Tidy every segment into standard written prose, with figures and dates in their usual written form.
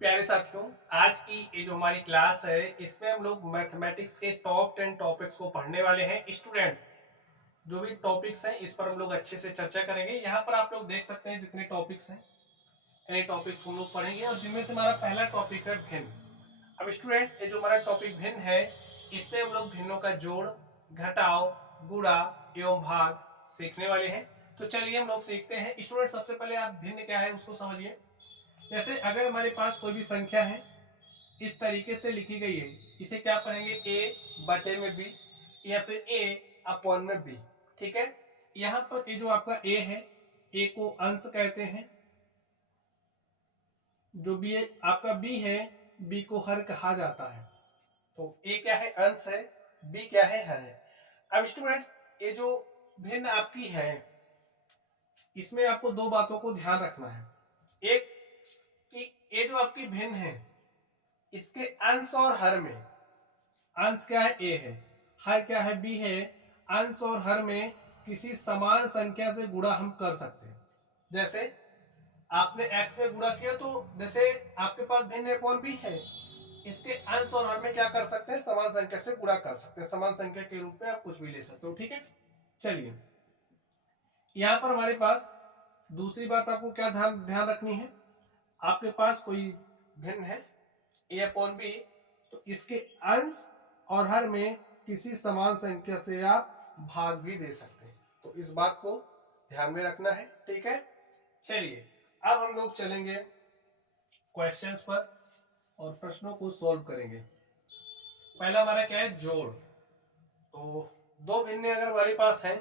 प्यारे साथियों, आज की ये जो हमारी क्लास है इसमें हम लोग मैथमेटिक्स के टॉप 10 टॉपिक्स को पढ़ने वाले हैं। स्टूडेंट्स, जो भी टॉपिक्स हैं इस पर हम लोग अच्छे से चर्चा करेंगे। यहाँ पर आप लोग देख सकते हैं जितने टॉपिक्स हैं ये टॉपिक्स हम लोग पढ़ेंगे और जिनमें से हमारा पहला टॉपिक है भिन्न। अब स्टूडेंट, ये जो हमारा टॉपिक भिन्न है इसमें हम लोग भिन्नों का जोड़, घटाव, गुणा एवं भाग सीखने वाले हैं। तो चलिए हम लोग सीखते हैं। स्टूडेंट, सबसे पहले आप भिन्न क्या है उसको समझिए। जैसे अगर हमारे पास कोई भी संख्या है इस तरीके से लिखी गई है, इसे क्या पढ़ेंगे, ए बटे में बी या फिर ए अपॉन में बी। ठीक है, यहाँ पर ये जो आपका ए है, ए को अंश कहते हैं, जो बी आपका बी है, बी को हर कहा जाता है। तो ए क्या है, अंश है, बी क्या है, हर है। अब स्टूडेंट, ये जो भिन्न आपकी है इसमें आपको दो बातों को ध्यान रखना है। एक कि ये जो आपकी भिन्न है इसके अंश और हर में, अंश क्या है, ए है, हर क्या है, बी है। अंश और हर में किसी समान संख्या से गुणा हम कर सकते हैं। जैसे आपने x में गुणा किया तो जैसे आपके पास भिन्न अपॉन बी है, इसके अंश और हर में क्या कर सकते हैं, समान संख्या से गुणा कर सकते हैं। समान संख्या के रूप में आप कुछ भी ले सकते हो। ठीक है, चलिए यहां पर हमारे पास दूसरी बात आपको क्या ध्यान ध्यान रखनी है। आपके पास कोई भिन्न है ए अपॉन बी, तो इसके अंश और हर में किसी समान संख्या से आप भाग भी दे सकते हैं। तो इस बात को ध्यान में रखना है। ठीक है, चलिए अब हम लोग चलेंगे क्वेश्चंस पर और प्रश्नों को सॉल्व करेंगे। पहला हमारा क्या है, जोड़। तो दो भिन्न अगर हमारे पास हैं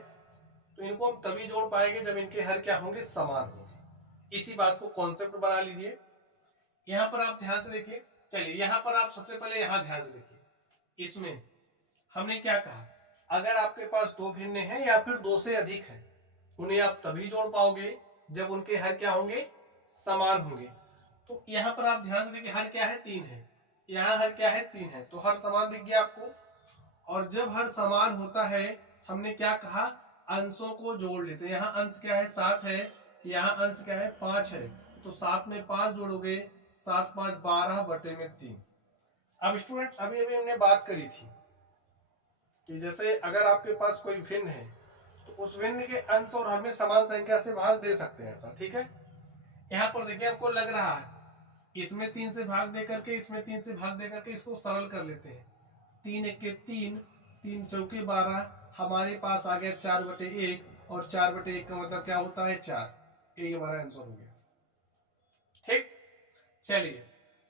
तो इनको हम तभी जोड़ पाएंगे जब इनके हर क्या होंगे, समान होंगे। इसी बात को कॉन्सेप्ट बना लीजिए। यहां पर आप ध्यान से देखिए। चलिए यहां पर आप सबसे पहले यहां ध्यान से देखिए। इसमें हमने क्या कहा, अगर आपके पास दो भिन्न हैं या फिर दो से अधिक है, उन्हें आप तभी जोड़ पाओगे जब उनके हर क्या होंगे, समान होंगे। तो यहां पर आप ध्यान से देखिए, हर क्या है, तीन है, यहाँ हर क्या है, तीन है, तो हर समान दिख गया आपको। और जब हर समान होता है हमने क्या कहा, अंशों को जोड़ लेते हैं। यहाँ अंश क्या है, सात है, यहाँ अंश क्या है, पांच है, तो सात में पांच जोड़ोगे, सात पांच 12 बटे में 3। अब स्टूडेंट, अभी अभी हमने बात करी थी कि जैसे अगर आपके पास कोई भिन्न है तो उस भिन्न के अंश और हर में समान संख्या से भाग दे सकते हैं, ऐसा। ठीक है, यहाँ पर देखिए आपको लग रहा है इसमें तीन से भाग दे करके, इसमें तीन से भाग दे करके इसको सरल कर लेते हैं। तीन एक के तीन, तीन चौके 12, हमारे पास आ गया 4/1, और 4/1 का मतलब क्या होता है, 4। यही हमारा आंसर हो गया। ठीक, चलिए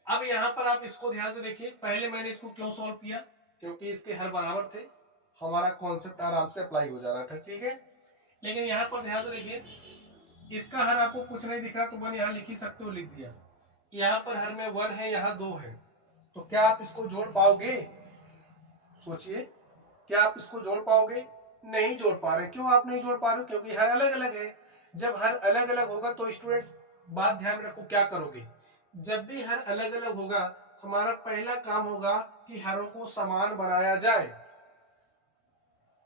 अब यहां पर आप इसको ध्यान से देखिए। पहले मैंने इसको क्यों सॉल्व किया, क्योंकि इसके हर बराबर थे, हमारा कॉन्सेप्ट आराम से अप्लाई हो जा रहा था। ठीक है, लेकिन यहां पर ध्यान से देखिए, इसका हर आपको कुछ नहीं दिख रहा तो वन यहाँ लिख ही सकते हो, लिख दिया। यहाँ पर हर में वन है, यहाँ दो है, तो क्या आप इसको जोड़ पाओगे, सोचिए, क्या आप इसको जोड़ पाओगे, नहीं जोड़ पा रहे। क्यों आप नहीं जोड़ पा रहे हो, क्योंकि हर अलग अलग है। जब हर अलग अलग होगा तो स्टूडेंट्स बात ध्यान रखो, क्या करोगे, जब भी हर अलग अलग होगा हमारा पहला काम होगा कि हरों को समान बनाया जाए।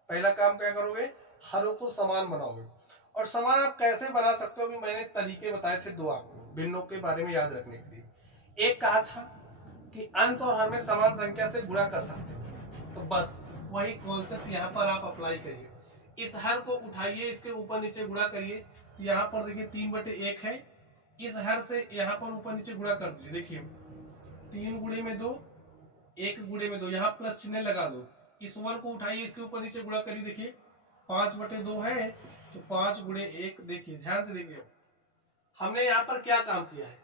पहला काम क्या करोगे, हरों को समान बनाओगे। और समान आप कैसे बना सकते हो, अभी मैंने तरीके बताए थे दो आपको भिन्नों के बारे में याद रखने के लिए। एक कहा था कि अंश और हर में समान संख्या से गुणा कर सकते हो, तो बस वही कॉन्सेप्ट यहाँ पर आप अप्लाई करिए। इस हर को उठाइए, इसके ऊपर नीचे गुणा करिए। तो यहाँ पर देखिए 3/1 है, इस हर से यहाँ पर ऊपर नीचे गुणा कर दीजिए। देखिए 3 गुणे में 2, 1 गुणे में 2, यहाँ प्लस चिन्ह लगा दो। इस वन को उठाइए, इसके ऊपर नीचे गुणा करिए। देखिए 5/2 है, तो 5 गुणे 1। देखिए ध्यान से देखिए, हमने यहाँ पर क्या काम किया है,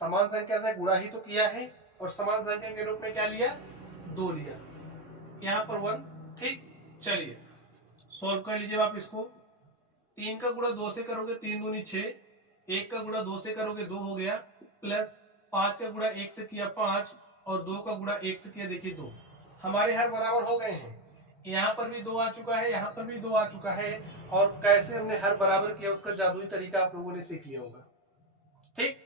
समान संख्या से गुणा ही तो किया है, और समान संख्या के रूप में क्या लिया, 2 लिया, यहाँ पर 1। ठीक, चलिए सॉल्व कर लीजिए आप इसको। 3 का गुणा 2 से करोगे 3 दूनी 6, 1 का गुणा 2 से करोगे 2 हो गया, प्लस 5 का गुणा 1 से किया 5, और 2 का गुणा 1 से किया, देखिए 2। हमारे हर बराबर हो गए हैं। यहाँ पर भी 2 आ चुका है, यहाँ पर भी 2 आ चुका है, और कैसे हमने हर बराबर किया उसका जादुई तरीका आप लोगों ने सीख लिया होगा। ठीक,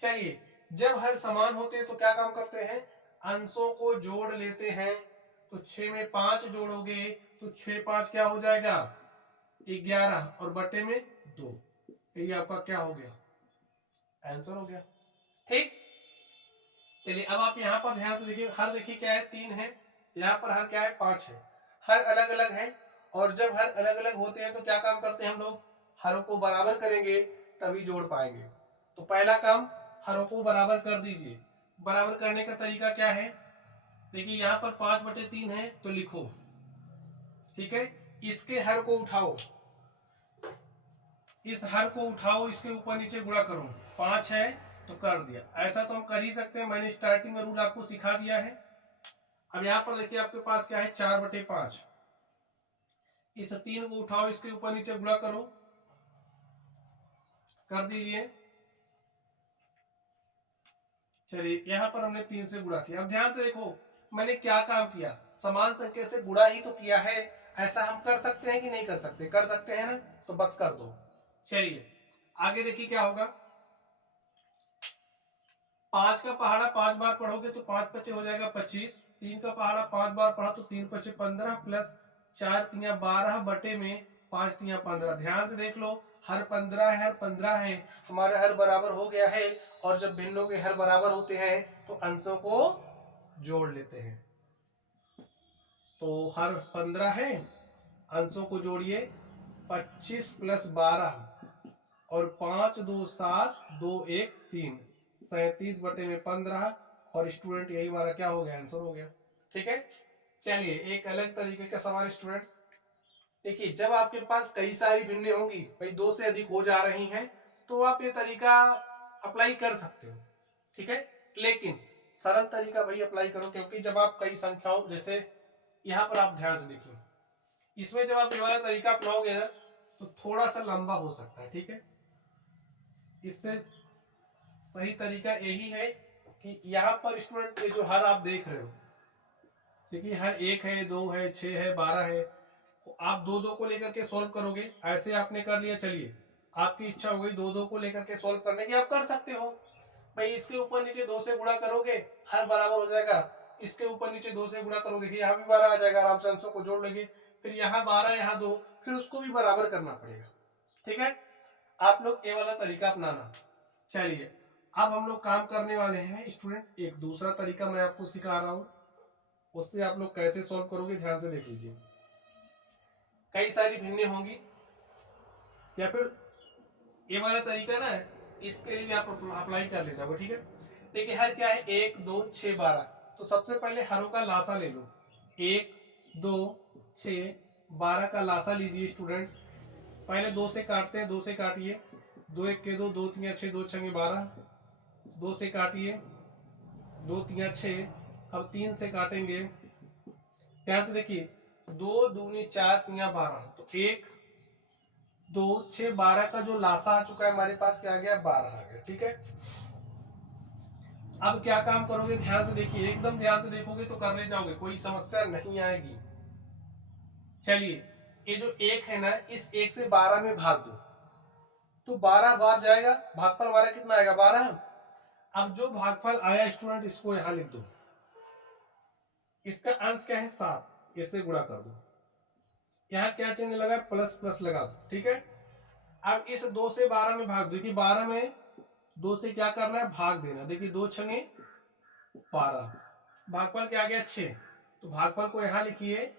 चलिए जब हर समान होते हैं तो क्या काम करते हैं, अंशों को जोड़ लेते हैं। तो 6 में 5 जोड़ोगे तो 6 5 क्या हो जाएगा, 11, और बटे में 2। ये आपका क्या हो गया, आंसर हो गया। ठीक, चलिए अब आप यहाँ पर ध्यान से देखिए, हर देखिए क्या है 3 है, यहाँ पर हर क्या है 5 है, हर अलग अलग है। और जब हर अलग अलग होते हैं तो क्या काम करते हैं हम लोग, हरों को बराबर करेंगे तभी जोड़ पाएंगे। तो पहला काम, हरों को बराबर कर दीजिए। बराबर करने का तरीका क्या है, देखिए यहाँ पर 5/3 है तो लिखो, ठीक है। इसके हर को उठाओ, इस हर को उठाओ, इसके ऊपर नीचे गुणा करो, 5 है तो कर दिया। ऐसा तो हम कर ही सकते हैं, मैंने स्टार्टिंग में रूल आपको सिखा दिया है। अब यहाँ पर देखिए आपके पास क्या है 4/5, इस 3 को उठाओ, इसके ऊपर नीचे गुणा करो, कर दीजिए। चलिए यहाँ पर हमने 3 से गुणा किया। अब ध्यान से देखो मैंने क्या काम किया, समान संख्या से गुणा ही तो किया है। ऐसा हम कर सकते हैं कि नहीं कर सकते, कर सकते हैं ना, तो बस कर दो। चलिए आगे देखिए क्या होगा, 5 का पहाड़ा 5 बार पढ़ोगे तो 5×5 हो जाएगा 25, 3 का पहाड़ा 5 बार पढ़ा तो 3×5 15 प्लस 4×3 12 बटे में 5×3 15। ध्यान से देख लो, हर 15 है, हर 15 है, हमारे हर बराबर हो गया है। और जब भिन्नों के हर बराबर होते हैं तो अंशों को जोड़ लेते हैं। तो हर 15 है, अंशों को जोड़िए, 25 प्लस 12 और 5 2 7 2 1 3, 37/15। और स्टूडेंट यही हमारा क्या हो गया, आंसर हो गया। ठीक है। चलिए एक अलग तरीके का सवाल स्टूडेंट्स, देखिए जब आपके पास कई सारी भिन्नें होंगी, कई 2 से अधिक हो जा रही हैं, तो आप ये तरीका अप्लाई कर सकते हो, ठीक है। लेकिन सरल तरीका भाई अप्लाई करो, क्योंकि जब आप कई संख्याओं, जैसे यहाँ पर आप ध्यान से देखिए, इसमें जब आप ये वाला तरीका अपनाओगे ना तो थोड़ा सा लंबा हो सकता है, ठीक है। इससे सही तरीका यही है कि यहाँ पर स्टूडेंट ये जो हर आप देख रहे हो, देखिए हर 1 है, 2 है, 6 है, 12 है, तो आप 2 को लेकर के सॉल्व करोगे। ऐसे आपने कर लिया, चलिए आपकी इच्छा हो गई 2 को लेकर के सॉल्व करने की, आप कर सकते हो भाई। इसके ऊपर नीचे 2 से गुणा करोगे, हर बराबर हो जाएगा। इसके ऊपर नीचे 2 से गुणा करोगे, देखिए यहाँ भी 12 आ जाएगा, आराम से अंशों को जोड़ लेंगे। फिर यहाँ 12, यहाँ 2, फिर उसको भी बराबर करना पड़ेगा, ठीक है। आप लोग ये वाला तरीका अपनाना। चलिए अब हम लोग काम करने वाले हैं स्टूडेंट, एक दूसरा तरीका मैं आपको सिखा रहा हूँ, उससे आप लोग कैसे सॉल्व करोगे ध्यान से देख लीजिए। कई सारी भिन्नें होंगी, या फिर ये वाला तरीका ना, इसके लिए भी आप अप्लाई कर ले जाओगे, ठीक है। देखिए हर क्या है 1 2 6 12, तो सबसे पहले हरों का लासा ले लो, 1 2 6 12 का लासा लीजिए स्टूडेंट्स। पहले 2 से काटते हैं, 2 से काटिए, 2 1 के 2, 2 3 6, 2 6 12, 2 से काटिए, 2 3 6। अब 3 से काटेंगे, ध्यान से देखिए, 2 दूनी 4 3 12, तो 1 2 6 12 का जो लासा आ चुका है हमारे पास, क्या आ गया 12 आ गया, ठीक है। अब क्या काम करोगे ध्यान से देखिए, एकदम ध्यान से देखोगे तो कर ले जाओगे, कोई समस्या नहीं आएगी। चलिए ये जो 1 है ना, इस 1 से 12 में भाग दो तो 12 बार जाएगा, भागफल हमारा कितना आएगा 12। अब जो भागफल आया स्टूडेंट, इसको यहां लिख दो, इसका अंश क्या है 7, इससे गुणा कर दो। यहाँ क्या चिन्ह लगा, प्लस प्लस लगा दो, ठीक है। अब इस 2 से 12 में भाग दो, कि 12 में 2 से क्या करना है, भाग देना। देखिए 2 छंगे 12, भागफल क्या आ गया 6, तो भागफल को यहां लिखिए,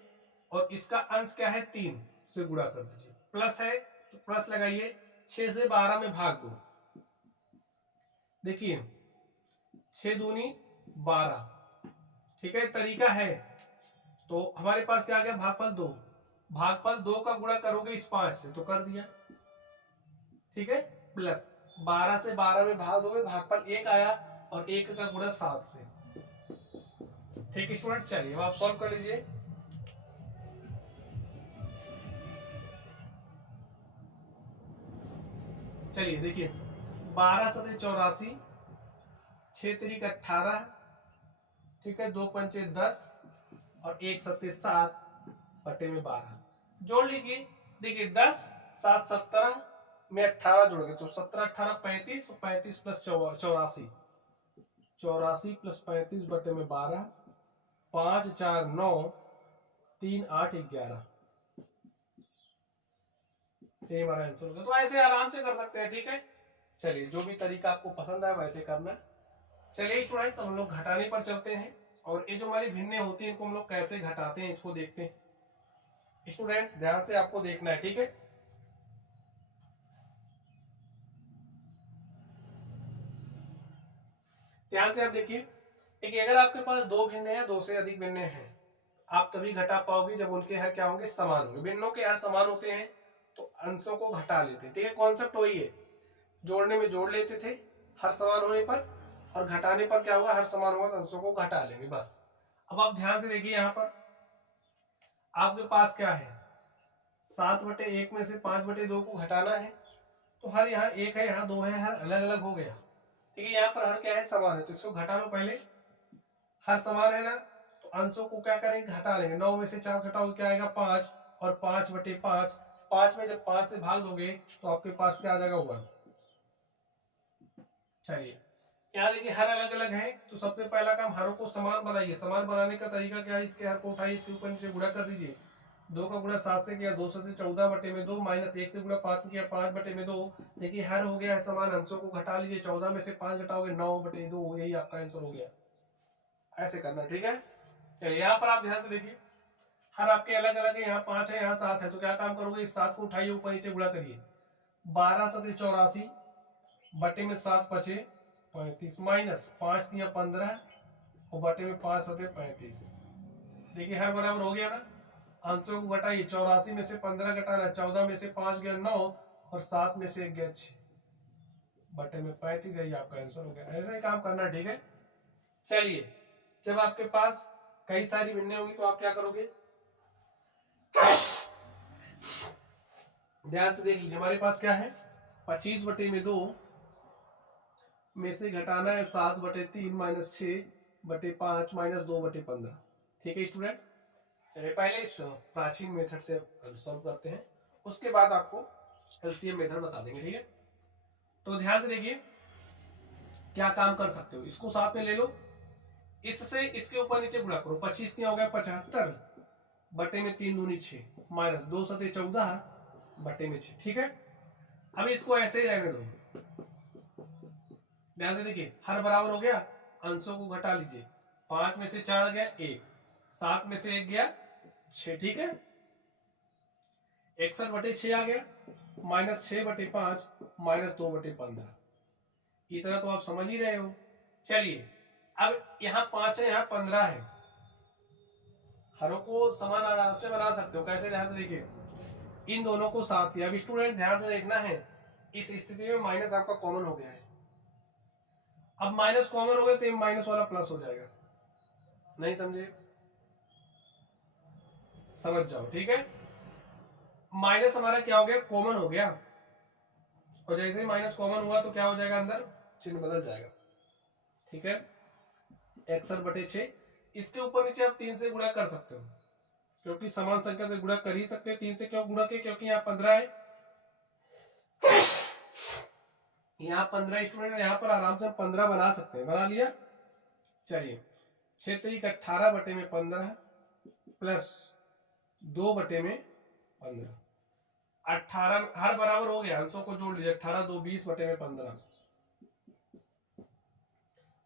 और इसका अंश क्या है 3 से गुणा कर दीजिए। प्लस है तो प्लस लगाइए, 6 से 12 में भाग दो, देखिए 6 दूनी 12, ठीक है, तरीका है। तो हमारे पास क्या आ गया, भागफल 2, भागफल 2 का गुणा करोगे इस 5 से तो कर दिया, ठीक है। प्लस 12 से 12 में भाग दोगे, भागफल 1 आया, और 1 का गुणा 7 से, ठीक है स्टूडेंट। चलिए अब आप सॉल्व कर लीजिए। चलिए देखिए, 12 सते 84, 6 तिरिक 18, ठीक है, 2 पंचे 10, और 1 सते 7 बटे में 12, जोड़ लीजिए। देखिए 10 7 17 में 18 जोड़ोगे तो 17 18 35, 35 प्लस 84, 84 प्लस 35 बटे में 12, 5 4 9, 3 8 11, ये हमारा आंसर होगा। तो ऐसे आराम से कर सकते हैं, ठीक है। चलिए जो भी तरीका आपको पसंद आए वैसे करना। चलिए स्टूडेंट, हम लोग घटाने पर चलते हैं और ये जो हमारी भिन्नें होती हैं इनको हम लोग कैसे घटाते हैं इसको देखते हैं। स्टूडेंट्स ध्यान से आपको देखना है, ठीक है। ध्यान से आप देखिए, एक अगर आपके पास दो भिन्नें हैं, दो से अधिक भिन्नें हैं, आप तभी घटा पाओगे जब उनके हर क्या होंगे, समान होंगे। भिन्नों के हर समान होते हैं तो अंशों को घटा लेते हैं, ठीक है। कॉन्सेप्ट वही है, जोड़ने में जोड़ लेते थे हर समान होने पर, और घटाने पर क्या होगा, हर समान होगा तो अंशों को घटा लेंगे, बस। अब आप ध्यान से देखिए, यहाँ पर आपके पास क्या है, 7/1 में से 5/2 को घटाना है, तो हर यहाँ एक है, यहाँ दो है, हर अलग अलग हो गया, ठीक है। यहाँ पर हर क्या है, समान है, तो इसको घटा लो पहले। हर समान है ना, तो अंशों को क्या करेंगे, घटा लेंगे। 9 में से 4 घटाओगे क्या आएगा, 5, और 5/5, 5 में जब 5 से भाग दोगे तो आपके पास क्या आ जाएगा, 1। चलिए यहाँ देखिए हर अलग अलग है, तो सबसे पहला काम हरों को समान बनाइए। समान बनाने का तरीका क्या है, इसके हर को उठाइए, इसके ऊपर नीचे गुणा कर दीजिए। 2 का गुणा 7 से किया, 2 से 14/2, माइनस 1 से गुणा 5 में किया, 5/2। देखिए हर हो गया है समान, अंशों को घटा लीजिए। 14 में से 5 घटाओगे, 9/2, यही आपका आंसर हो गया। ऐसे करना, ठीक है। चलिए यहाँ पर आप ध्यान से देखिए, हर आपके अलग अलग है, यहाँ 5 है, यहाँ 7 है, तो क्या काम करोगे, इस 7 को उठाइए, ऊपर नीचे गुणा करिए। 12 7 84 बटे में 7 5 35, माइनस 5 3 15 और बटे में 5 7 35। देखिए हर बराबर हो गया ना, अंशों को घटाइए। 84 में से 15 घटाना, 14 में से 5 गया 9 और 7 में से 1 गया 6 बटे में 35, यही आपका आंसर हो गया। ऐसा ही काम करना, ठीक है। चलिए जब आपके पास कई सारी भिन्नें होंगी तो आप क्या करोगे, ध्यान से देख लीजिए। हमारे पास क्या है, 25/2 में से घटाना है 7/3 माइनस 6/5 माइनस 2/15, ठीक है स्टूडेंट। चलिए पहले इस प्राचीन मेथड से सॉल्व करते हैं, उसके बाद आपको एलसीएम मेथड बता देंगे, ठीक है। तो ध्यान से देखिए क्या काम कर सकते हो, इसको साथ में ले लो, इससे इसके ऊपर नीचे गुणा करो। 25 हो गया 75 बटे में 3 दूनी 6 माइनस 2 7 14 बटे में 6, ठीक है। अब इसको ऐसे ही रहने दो। ध्यान से देखिए हर बराबर हो गया, अंशों को घटा लीजिए। 5 में से 4 गया 1, 7 में से 1 गया 6, ठीक है। 61/6 आ गया, माइनस 6/5 माइनस 2/15। इतना तो आप समझ ही रहे हो। चलिए अब यहाँ 5 है, यहाँ 15 है, हरों को समान आराम से बना सकते हो। कैसे, ध्यान से देखिए, इन दोनों को साथ ही। अब स्टूडेंट ध्यान से देखना है, इस स्थिति में माइनस आपका कॉमन हो गया है। अब माइनस कॉमन हो गया तो ये माइनस वाला प्लस हो जाएगा। नहीं समझे, समझ जाओ, ठीक है। माइनस हमारा क्या हो गया, कॉमन हो गया, और जैसे ही माइनस कॉमन हुआ तो क्या हो जाएगा, अंदर चिन्ह बदल जाएगा, ठीक है। 61/6, इसके ऊपर नीचे आप 3 से गुणा कर सकते हो, क्योंकि समान संख्या से गुणा कर ही सकते हैं। 3 से क्यों गुणा किया, क्योंकि यहाँ 15 है, यहाँ 15 स्टूडेंट, यहाँ पर आराम से 15 बना सकते हैं। बना लिया। चलिए 6 18 बटे में 15 प्लस 2 बटे में 15, 18 हर बराबर हो गया, अंशों को जोड़ लीजिए। 18 2 20 बटे में 15,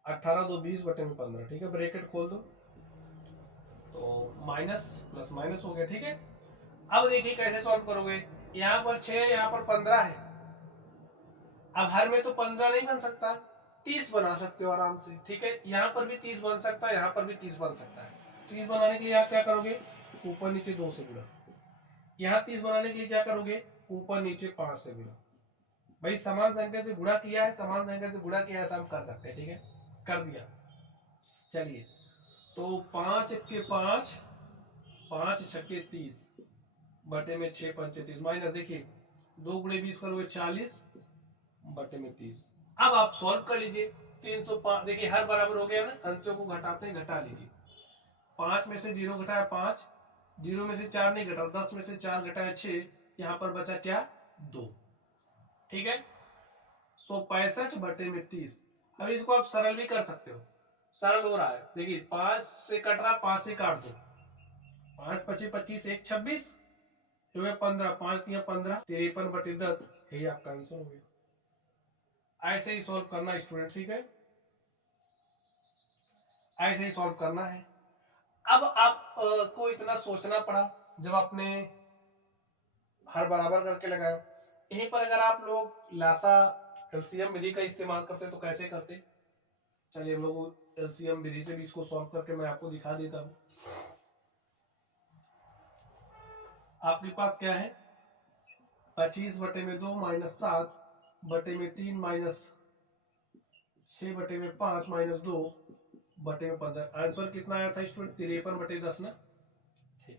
18 2 20 बटे में 15, ठीक है। ब्रैकेट खोल दो तो माइनस प्लस माइनस हो गया, ठीक है। अब देखिए कैसे सॉल्व करोगे, यहाँ पर 6 है, यहाँ पर 15 है। अब हर में तो 15 नहीं बन सकता, 30 बना सकते हो आराम से, ठीक है। यहाँ पर भी 30 बन सकता है, यहाँ पर भी 30 बन सकता है। 30 बनाने के लिए आप क्या करोगे, ऊपर नीचे 2 से गुणा। यहाँ 30 बनाने के लिए क्या करोगे, ऊपर नीचे 5 से गुणा। भाई समान संख्या से गुणा किया है, समान संख्या से गुणा किया है, ऐसा हम कर सकते हैं, ठीक है। कर दिया। चलिए तो 5 के 5, 5 छक्के 30 बटे में 6 पंचे 30, माइनस देखिए 2 गुणे 20 करोगे 40 बटे में 30। अब आप सॉल्व कर लीजिए। 305 देखिए हर बराबर हो गया ना, अंशों को घटाते हैं, घटा लीजिए। 5 में से 0 घटाया 5, 0 में से 4 नहीं घटा, 10 में से 4 घटाया 6, यहाँ पर बचा क्या, 2, ठीक है। 165 बटे में 30। अब इसको आप सरल भी कर सकते हो, सरल हो रहा है। देखिए 5 से कट रहा, 5 से काट दो, 5 25 25 1 26 15, 5 3 15, 53/10, यही आपका आंसर हो गया। ऐसे ही सॉल्व करना स्टूडेंट, ठीक है। ऐसे ही सॉल्व करना है। अब आप को इतना सोचना पड़ा जब आपने हर बराबर करके लगाया। यहीं पर अगर आप लोग लासा एलसीएम विधि का इस्तेमाल करते तो कैसे करते, चलिए हम लोग एलसीएम विधि से भी इसको सॉल्व करके मैं आपको दिखा देता हूं। आपके पास क्या है, 25/2 माइनस 7/3 माइनस 6/5 माइनस 2/15। आंसर कितना आया था स्टूडेंट, 53/10 ना। ठीक,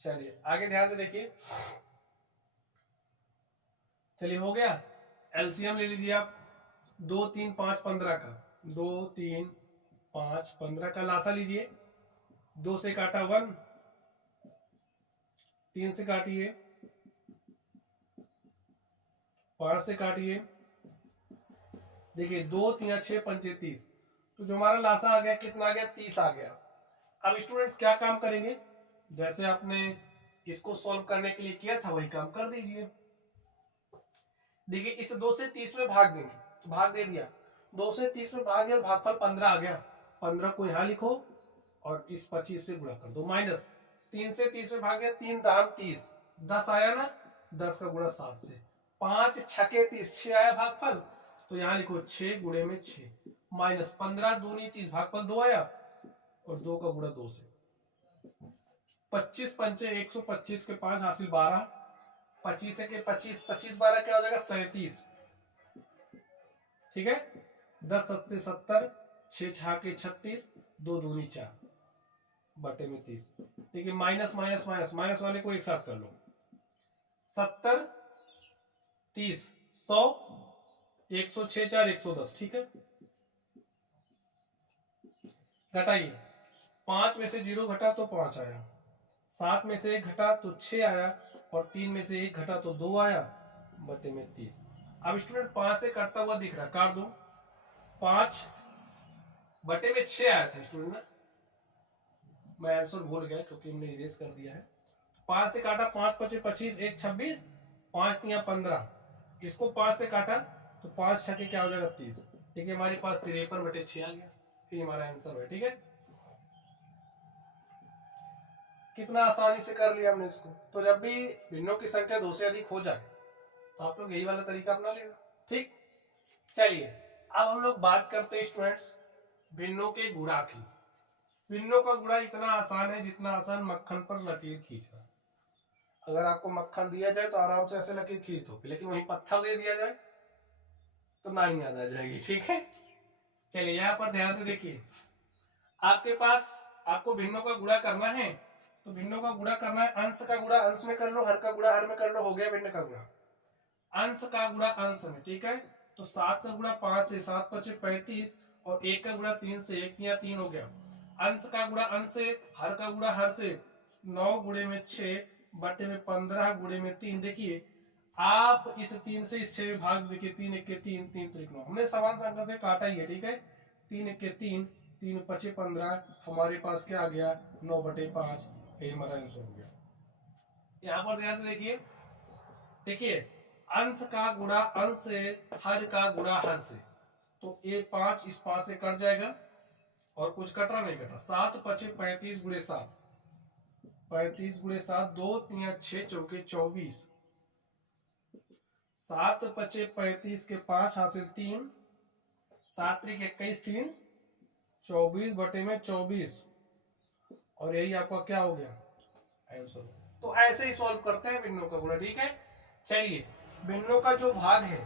चलिए आगे ध्यान से देखिए। चलिए हो गया। एलसीएम ले लीजिए आप, 2 3 5 15 का, 2 3 5 15 का लासा लीजिए। 2 से काटा 1, 3 से काटिए, 5 से काटिए, देखिए 2 3 6 पंचे 30, तो जो हमारा लासा आ गया कितना आ गया, 30 आ गया। अब स्टूडेंट्स क्या काम करेंगे, जैसे आपने इसको सॉल्व करने के लिए किया था वही काम कर दीजिए। देखिए इस 2 से 30 में भाग देंगे, तो भाग दे दिया, 2 से 30 में भाग दिया, भागफल 15 आ गया। 15 को यहां लिखो और इस 25 से गुणा कर दो, माइनस 3 से 30 में भाग दिया, 3 दाम 30, 10 आया ना, 10 का गुणा 7 से, 5 छके 30, 6 आया भागफल, तो यहां लिखो 6 गुणे में 6, माइनस 15 दूनी 30, भागफल 2 आया और 2 का गुणा 2 से, 25 पंचे 125 के 5 हासिल 12, 25 के 25, 25 12 क्या हो जाएगा 37, ठीक है। 10 सत्ते 70, 6 छाके 36, 2 दूनी 4 बटे में 30। देखिए माइनस माइनस माइनस माइनस वाले को एक साथ कर लो, 70 30 100 106 4 110, ठीक है। घटाइए, 5 में से 0 घटा तो 5 आया, 7 में से 1 घटा तो 6 आया, और 3 में से 1 घटा तो 2 आया, बटे में 30। अब स्टूडेंट 5 से कटता हुआ दिख रहा, काट दो, 5 बटे में 6 आया था स्टूडेंट ना, मैं आंसर भूल गया क्योंकि हमने इरेज कर दिया है। 5 से काटा, 5 पचे 25, 1 26, 5 3 15, इसको 5 से काटा तो 5 छके क्या हो जाएगा 30, देखिए हमारे पास 53/6 आ गया, ये हमारा आंसर है, ठीक है। कितना आसानी से कर लिया हमने इसको। तो जब भी भिन्नों की संख्या 2 से अधिक हो जाए तो आप लोग यही वाला तरीका अपना लेना, ठीक। चलिए अब हम लोग बात करते हैं स्टूडेंट्स भिन्नों के गुणा की। भिन्नों का गुणा इतना आसान है जितना आसान मक्खन पर लकीर खींचना। अगर आपको मक्खन दिया जाए तो आराम से ऐसे लकीर खींच दो, लेकिन वही पत्थर दे दिया जाए तो ना ही याद आ जाएगी, ठीक है। चलिए यहाँ पर ध्यान से देखिए, आपके पास आपको भिन्नों का गुणा करना है, तो भिन्नों का गुणा करना है, अंश का गुणा अंश में कर लो, हर का गुणा हर में कर लो, हो गया भिन्न का गुणा। अंश का गुणा अंश में, ठीक है। तो 7 का गुणा 5 से, 7 5 35, और 1 का गुणा 3 से, 1 या 3 हो गया। अंश का गुणा अंश से, हर का गुणा हर से, 9 गुणे में 6 बटे में 15 गुणे में 3। देखिए आप इस 3 से इस 6 में भाग, देखिए 3 1 के 3, 3 3 9, हमने समान संख्या से काटा ही है, ठीक है। 3 1 के 3, 3 5 15, हमारे पास क्या आ गया 9/5, ये हमारा आंसर हो गया। यहाँ पर ध्यान से देखिए, देखिए अंश का गुणा अंश से, हर का गुणा हर से, तो ये 5 इस 5 से कट जाएगा और कुछ कटा नहीं कटा। 7 5 35 गुणे 7, 35 गुणे 7, 2 3 6 चौके 24, 7 5 35 के 5 हासिल 3, 7 3 21 3, 24 बटे में 24, और यही आपका क्या हो गया आंसर। तो ऐसे ही सॉल्व करते हैं भिन्नों का गुणा, ठीक है। चलिए भिन्नों का जो भाग है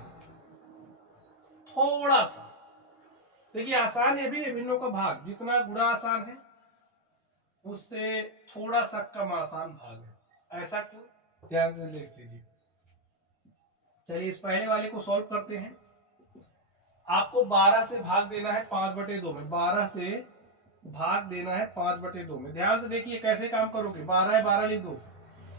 थोड़ा सा देखिए आसान है भी, भिन्नों का भाग जितना गुणा आसान है उससे थोड़ा सा कम आसान भाग है। ऐसा क्यों, ध्यान से देख लीजिए। चलिए इस पहले वाले को सॉल्व करते हैं। आपको 12 से भाग देना है 5/2 में, 12 से भाग देना है 5/2 में। ध्यान से देखिए कैसे काम करोगे, 12 है 12 लिख दो,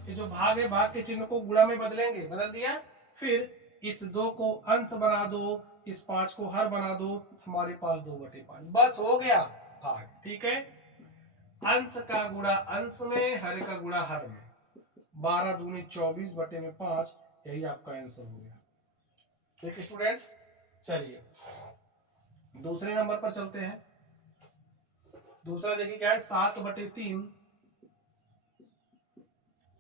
ये जो भाग है भाग के चिन्ह को गुणा में बदलेंगे, बदल दिया, फिर इस 2 को अंश बना दो, इस 5 को हर बना दो, हमारे पास 2/5, बस हो गया भाग, ठीक है। अंश का गुणा अंश में, हर का गुणा हर में, 12 दूनी 24 बटे में 5, यही आपका आंसर हो गया, ठीक है स्टूडेंट्स। चलिए दूसरे नंबर पर चलते हैं। दूसरा देखिए क्या है, 7/3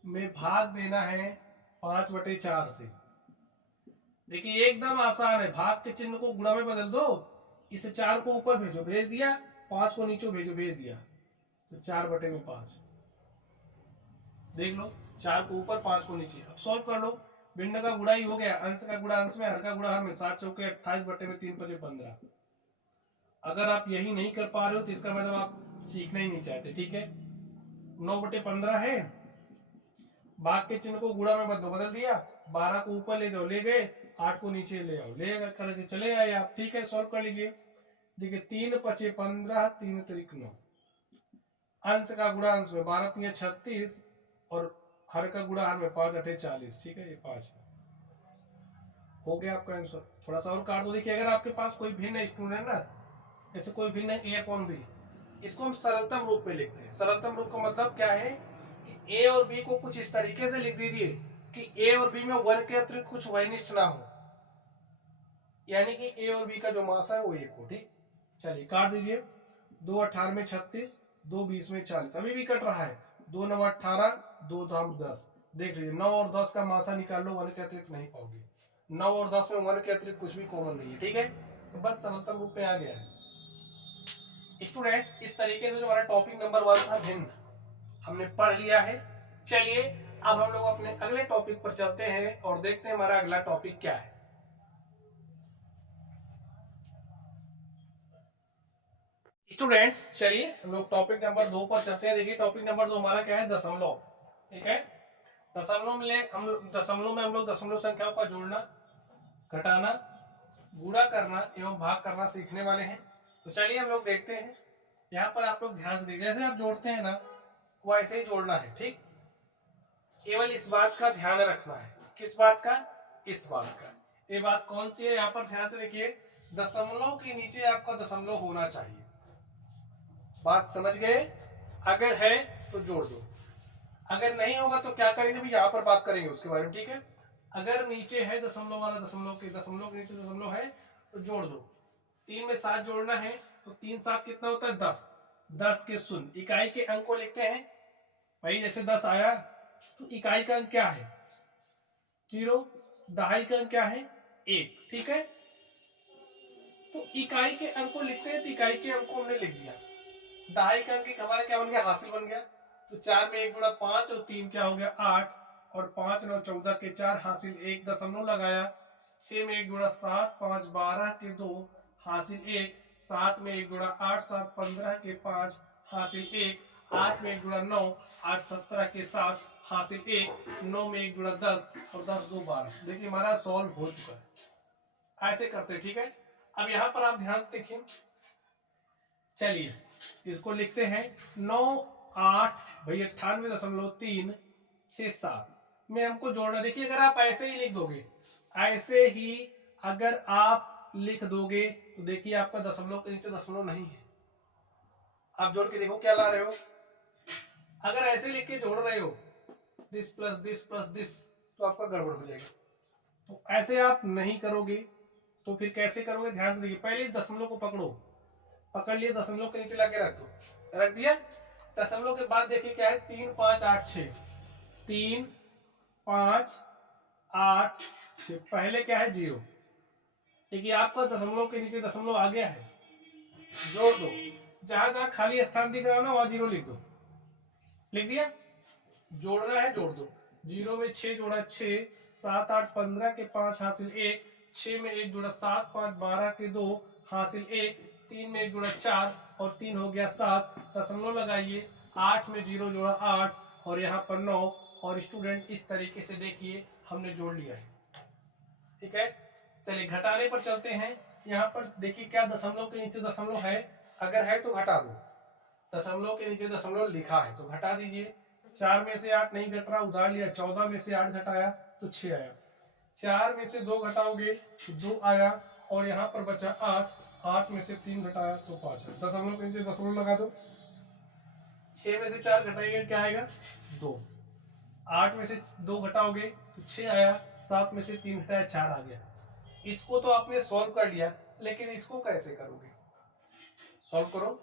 में भाग देना है 5/4 से। देखिए एकदम आसान है, भाग के चिन्ह को गुणा में बदल दो, इसे 4 को ऊपर भेजो, भेज दिया, 5 को नीचे भेजो, भेज दिया, तो 4/5 देख लो, 4 को ऊपर 5 को नीचे। अब सॉल्व कर लो, भिन्न का गुणा ही हो गया, अंश का गुणा अंश में, हर का गुणा हर में, 7 चौके 28/3 × 15। अगर आप यही नहीं कर पा रहे हो तो इसका मतलब आप सीखना ही नहीं चाहते, ठीक है। 9/15 है, भाग के चिन्ह को गुणा में बदलो, बदल दिया, 12 को ऊपर ले जाओ, ले गए, 8 को नीचे ले आओ, ले करके चले आए आप, ठीक है। सॉल्व कर लीजिए, देखिए 3×5 = 15, 3×3 = 9, अंश का गुणा अंश में, 12×3 = 36, और हर का गुणा हर में, 5×8 = 40, ठीक है, ये 5 हो गया आपका आंसर। थोड़ा सा और काट दो। देखिए अगर आपके पास कोई भिन्न स्टूडेंट ना, जैसे कोई भिन्न A/B, इसको हम सरलतम रूप में लिखते हैं। सरलतम रूप का मतलब क्या है कि A और B को कुछ इस तरीके से लिख दीजिए कि A और B में 1 के अतिरिक्त कुछ वैनिष्ठ ना हो, यानी कि A और B का जो मासा है वो 1 हो, ठीक। चलिए काट दीजिए, 2 18 में 36, 2 20 में 40, अभी भी कट रहा है, 2 9 18, 2 दाम 10। देख लीजिए 9 और 10 का मासा निकाल लो, 1 के अतिरिक्त नहीं पाओगे, 9 और 10 में 1 के अतिरिक्त कुछ भी कॉमन नहीं है, ठीक है। तो बस सरलतम रूप में आ गया है। स्टूडेंट इस तरीके से जो हमारा टॉपिक नंबर 1 था भिन्न, हमने पढ़ लिया है। चलिए अब हम लोग अपने अगले टॉपिक पर चलते हैं और देखते हैं हमारा अगला टॉपिक क्या है। स्टूडेंट्स चलिए हम लोग टॉपिक नंबर 2 पर चलते हैं। देखिए टॉपिक नंबर 2 हमारा क्या है, दशमलव, ठीक है। दशमलव में हम लोग दशमलव संख्याओं का जोड़ना, घटाना, गुणा करना एवं भाग करना सीखने वाले हैं। तो चलिए हम लोग देखते हैं। यहाँ पर आप लोग ध्यान से देखिए, जैसे आप जोड़ते हैं ना वैसे ही जोड़ना है, ठीक। केवल इस बात का ध्यान रखना है, किस बात का, इस बात का। ये बात कौन सी है, यहाँ पर ध्यान से देखिए, दशमलव के नीचे आपका दशमलव होना चाहिए। बात समझ गए? अगर है तो जोड़ दो, अगर नहीं होगा तो क्या करेंगे भी, यहाँ पर बात करेंगे उसके बारे में, ठीक है। अगर नीचे है दशमलव वाला, दशमलव के नीचे दशमलव है तो जोड़ दो। 3 में 7 जोड़ना है तो 3 7 कितना होता है, 10। 10 के शून्य, इकाई के अंक को लिखते हैं भाई, जैसे 10 आया तो इकाई का अंक क्या है 0, दहाई का अंक क्या है 1, ठीक है। तो इकाई के अंक को लिखते हैं, तो इकाई के अंक को हमने लिख दिया। दहाई का अंक हमारा क्या बन गया, हासिल बन गया। तो 4 में 1 गुणा 5 और 3 क्या हो गया 8, और 5 9 14 के 4 हासिल 1, दशमलव लगाया। 6 में 1 गुणा 7, 5 12 के 2 हासिल 1, 7 में 1 गुणा 8, 7 15 के 5 हासिल 1, 8 में 1 गुणा 9, 8 17 के 7 हासिल 1, 9 में 1 गुणा 10 और 10 2 12। देखिए हमारा सॉल्व हो चुका है। ऐसे करते, ठीक है। अब यहाँ पर आप ध्यान से देखिए, चलिए इसको लिखते हैं 9 8 भाई 98.367 में हमको जोड़ना। देखिए अगर आप ऐसे ही लिख दोगे, ऐसे ही अगर आप लिख दोगे तो देखिए आपका दशमलव के नीचे दशमलव नहीं है। आप जोड़ के देखो क्या ला रहे हो। अगर ऐसे लिख के जोड़ रहे हो this plus this plus this, तो आपका गड़बड़ हो जाएगा। तो ऐसे आप नहीं करोगे तो फिर कैसे करोगे, ध्यान से देखिए। पहले दशमलव को पकड़ो, पकड़ लिए, दशमलव के नीचे लाके रख दो, रख दिया। दशमलव के बाद देखिए क्या है, 3 5 8 6, 3 5 8 6, पहले क्या है 0। देखिए आपका दशमलव के नीचे दशमलव आ गया है, जोड़ दो। जहां जहां खाली स्थान दिख रहा हो ना वहां 0 लिख दो, लिख दिया। जोड़ना है जोड़ दो। 0 में 6 जोड़ा 6, 7 8 15 के 5 हासिल 1, 6 में 1 जोड़ा 7 5 12 के 2 हासिल 1, 3 में 1 जोड़ा 4 और 3 हो गया 7, दशमलव लगाइए। 8 में 0 जोड़ा 8 और यहाँ पर 9। और स्टूडेंट इस तरीके से देखिए हमने जोड़ लिया है, ठीक है। चलिए घटाने पर चलते हैं। यहाँ पर देखिए क्या दशमलव के नीचे दशमलव है, अगर है तो घटा दो। दशमलव के नीचे दशमलव लिखा है तो घटा दीजिए। 4 में से 8 नहीं घट रहा, उधार लिया। 14 में से 8 घटाया तो 6 आया। 4 में से 2 घटाओगे तो 2 आया, और यहाँ पर बचा 8। 8 में से 3 घटाया तो 5 है। दशमलव के नीचे दशमलव लगा दो। 6 में से 4 घटाएंगे क्या आएगा 2। 8 में से 2 घटाओगे तो 6 आया। 7 में से 3 घटाया 4 आ गया। इसको तो आपने सॉल्व कर लिया, लेकिन इसको कैसे करोगे, सॉल्व करो।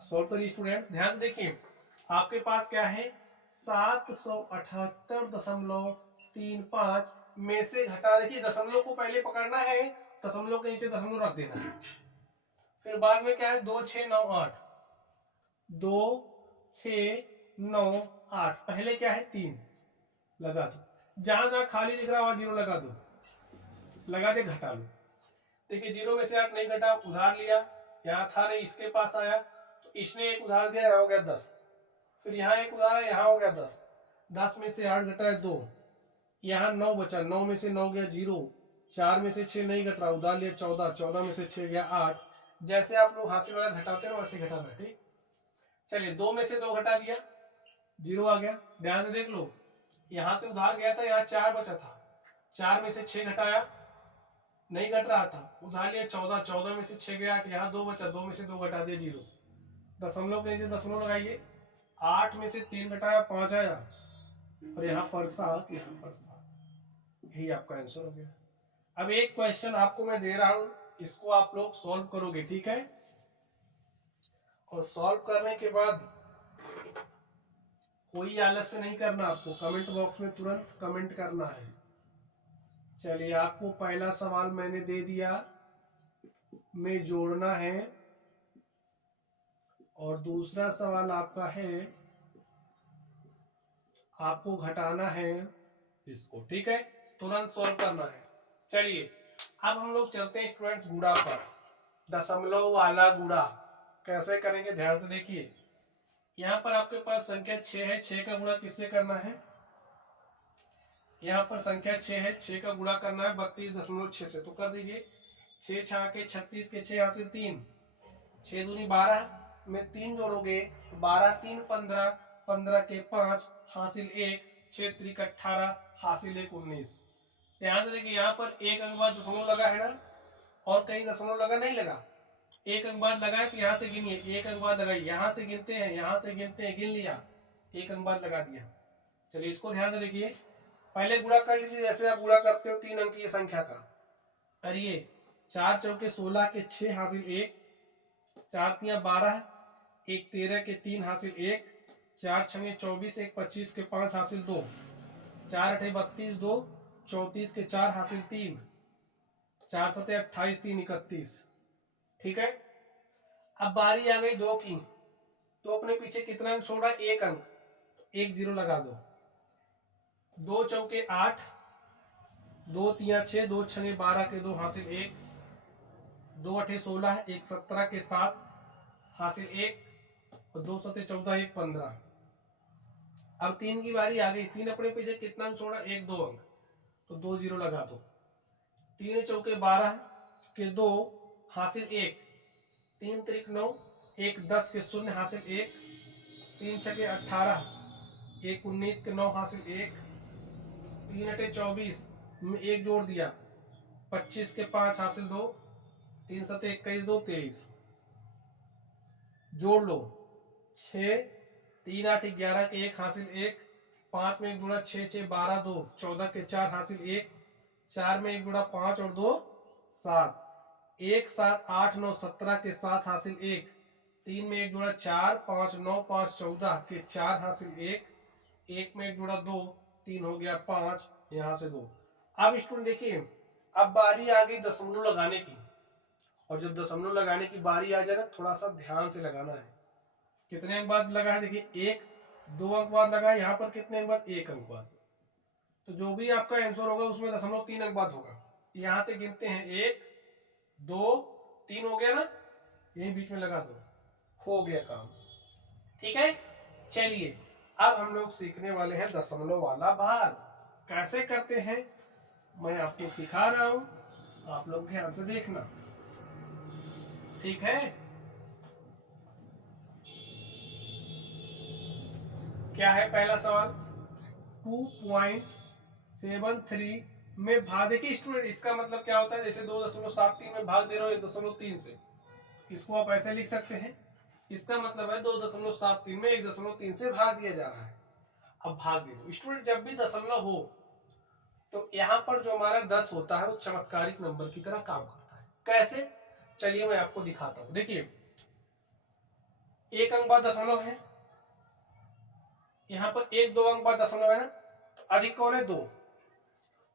सॉल्व करिए स्टूडेंट्स, ध्यान से देखिए। आपके पास क्या है 778.35 में से घटा, देखिए दशमलव को पहले पकड़ना है, दशमलव के नीचे दशमलव रख देना है। फिर बाद में क्या है 2698, 2698, पहले क्या है 3 लगा दो, जहां जहां खाली दिख रहा है वहां 0 लगा दो, लगा दे घटा लो। देखिए 0 में से 8 नहीं घटा, उधार लिया, यहाँ था नहीं, इसके पास आया तो इसने एक उधार दिया, यहाँ हो गया 10, फिर यहाँ एक उधार है, यहाँ हो गया 10, 10 में से 8 घटा है 2, यहाँ 9 बचा, 9 में से 9 गया 0, 4 में से 6 नहीं घट रहा, उधार लिया 14, 14 में से 6 गया 8। जैसे आप लोग हासिल वाला घटाते हैं वैसे घटाना, ठीक। चलिए 2 में से 2 घटा दिया, 0 आ गया। ध्यान से देख लो, यहाँ से उधार गया था, यहाँ 4 बचा था, 4 में से 6 घटाया, नहीं घट रहा था, उधार लिया 14, 14 में से 6 गया 8, यहाँ 2 बचा, 2 में से 2 घटा दिया 0, दशमलव के नीचे दशमलव लगाइए, 8 में से 3 घटाया 5 आया, और यहाँ पर 7, यहाँ पर 7, यही आपका आंसर हो गया। अब एक क्वेश्चन आपको मैं दे रहा हूं, इसको आप लोग सॉल्व करोगे, ठीक है। और सॉल्व करने के बाद कोई आलस्य नहीं करना, आपको कमेंट बॉक्स में तुरंत कमेंट करना है। चलिए आपको पहला सवाल मैंने दे दिया, में जोड़ना है, और दूसरा सवाल आपका है आपको घटाना है इसको, ठीक है, तुरंत सॉल्व करना है। चलिए अब हम लोग चलते हैं स्टूडेंट्स गुणा पर, दशमलव वाला गुणा कैसे करेंगे, ध्यान से देखिए। यहाँ पर आपके पास संख्या 6 है, 6 का गुणा किससे करना है, यहाँ पर संख्या 6 है, 6 का गुणा करना है 32.6 से, तो कर दीजिए। 6 6 के 36 के 6 हासिल 3, 6 दूनी 12 में 3 जोड़ोगे, 12 3 15, 15 के 5 हासिल 1, 6 3 18 हासिल 1 19। ध्यान से देखिए, यहाँ पर एक अंक बाद दशमलव लगा है ना, और कहीं दशमलव लगा नहीं लगा, एक अंक बाद लगा है, तो यहाँ से गिनिए, एक अंक बाद लगाइए, यहाँ से गिनते हैं, यहाँ से गिनते हैं, गिन लिया, एक अंक बाद लगा दिया। चलिए इसको ध्यान से देखिए, पहले गुणा कर लीजिए जैसे आप गुणा करते हो 3 अंक की संख्या का, करिए। 4 चौके 16 के 6 हासिल 1, 4 तिया 12, 1 13 के 3 हासिल 1, 4 छंगे 24, 1 25 के 5 हासिल 2, 4 अठे 32, 2 34 के 4 हासिल 3, 4 सते 28, 3 31, ठीक है। अब बारी आ गई 2 की, तो अपने पीछे कितना अंक छोड़ा, 1 अंक, 1 0 लगा दो। 2 चौके 8, 2 तिया 6, 2 छंगे 12 के 2 हासिल 1, 2 अठे 16, 1 17 के 7 हासिल 1, और 2 सते 14, 1 15। अब 3 की बारी आ गई, 3 अपने पीछे कितना अंक छोड़ा, 1 2 अंक, तो 2 0 लगा दो। 3 चौके 12 के 2 हासिल 1, 3 त्रिक 9, 1 10 के 0 हासिल 1, 3 छके 18, 1 19 के 9 हासिल 1, 3 अठे 24 में 1 जोड़ दिया, 25 के 5 हासिल 2, 3 सते 21, 2 23, जोड़ लो 6, 3 8 11 के 1 हासिल 1, 5 में 1 जुड़ा 6 6 12, 2 14 के 4 हासिल 1, 4 में 1 जुड़ा 5 और 2 7, 1 7 8 9 17 के 7 हासिल 1, 3 में 1 जुड़ा 4 5 9 5 14 के 4 हासिल 1, 1 में 1 जुड़ा 2, 3 हो गया 5, यहाँ से 2। अब स्टूडेंट देखिए, अब बारी आ गई दशमलव लगाने की, और जब दशमलव लगाने की बारी आ जाए ना, थोड़ा सा ध्यान से लगाना है। कितने अंक बाद लगा है, देखिए 1 2 अंक बाद लगा है, यहाँ पर कितने अंक बाद, 1 अंक बाद, तो जो भी आपका आंसर होगा उसमें दशमलव 3 अंक बाद होगा। यहाँ से गिनते हैं 1 2 3 हो गया ना, यही बीच में लगा दो, हो गया काम, ठीक है। चलिए अब हम लोग सीखने वाले हैं दशमलव वाला भाग, कैसे करते हैं मैं आपको सिखा रहा हूं, आप लोग ध्यान से देखना, ठीक है। क्या है पहला सवाल, 2.73 में भाग, देखिए स्टूडेंट इसका मतलब क्या होता है, जैसे 2.73 में भाग दे रहे हो 1.3 से, इसको आप ऐसे लिख सकते हैं, इसका मतलब है 2.73 में 1.3 से भाग दिया जा रहा है। अब भाग दे दो स्टूडेंट, जब भी दशमलव हो तो यहाँ पर जो हमारा 10 होता है वो चमत्कारिक नंबर की तरह काम करता है। कैसे, चलिए मैं आपको दिखाता हूं। देखिए एक अंक बाद दशमलव है, यहाँ पर एक दो अंक बाद दशमलव है ना, तो अधिक कौन है? दो।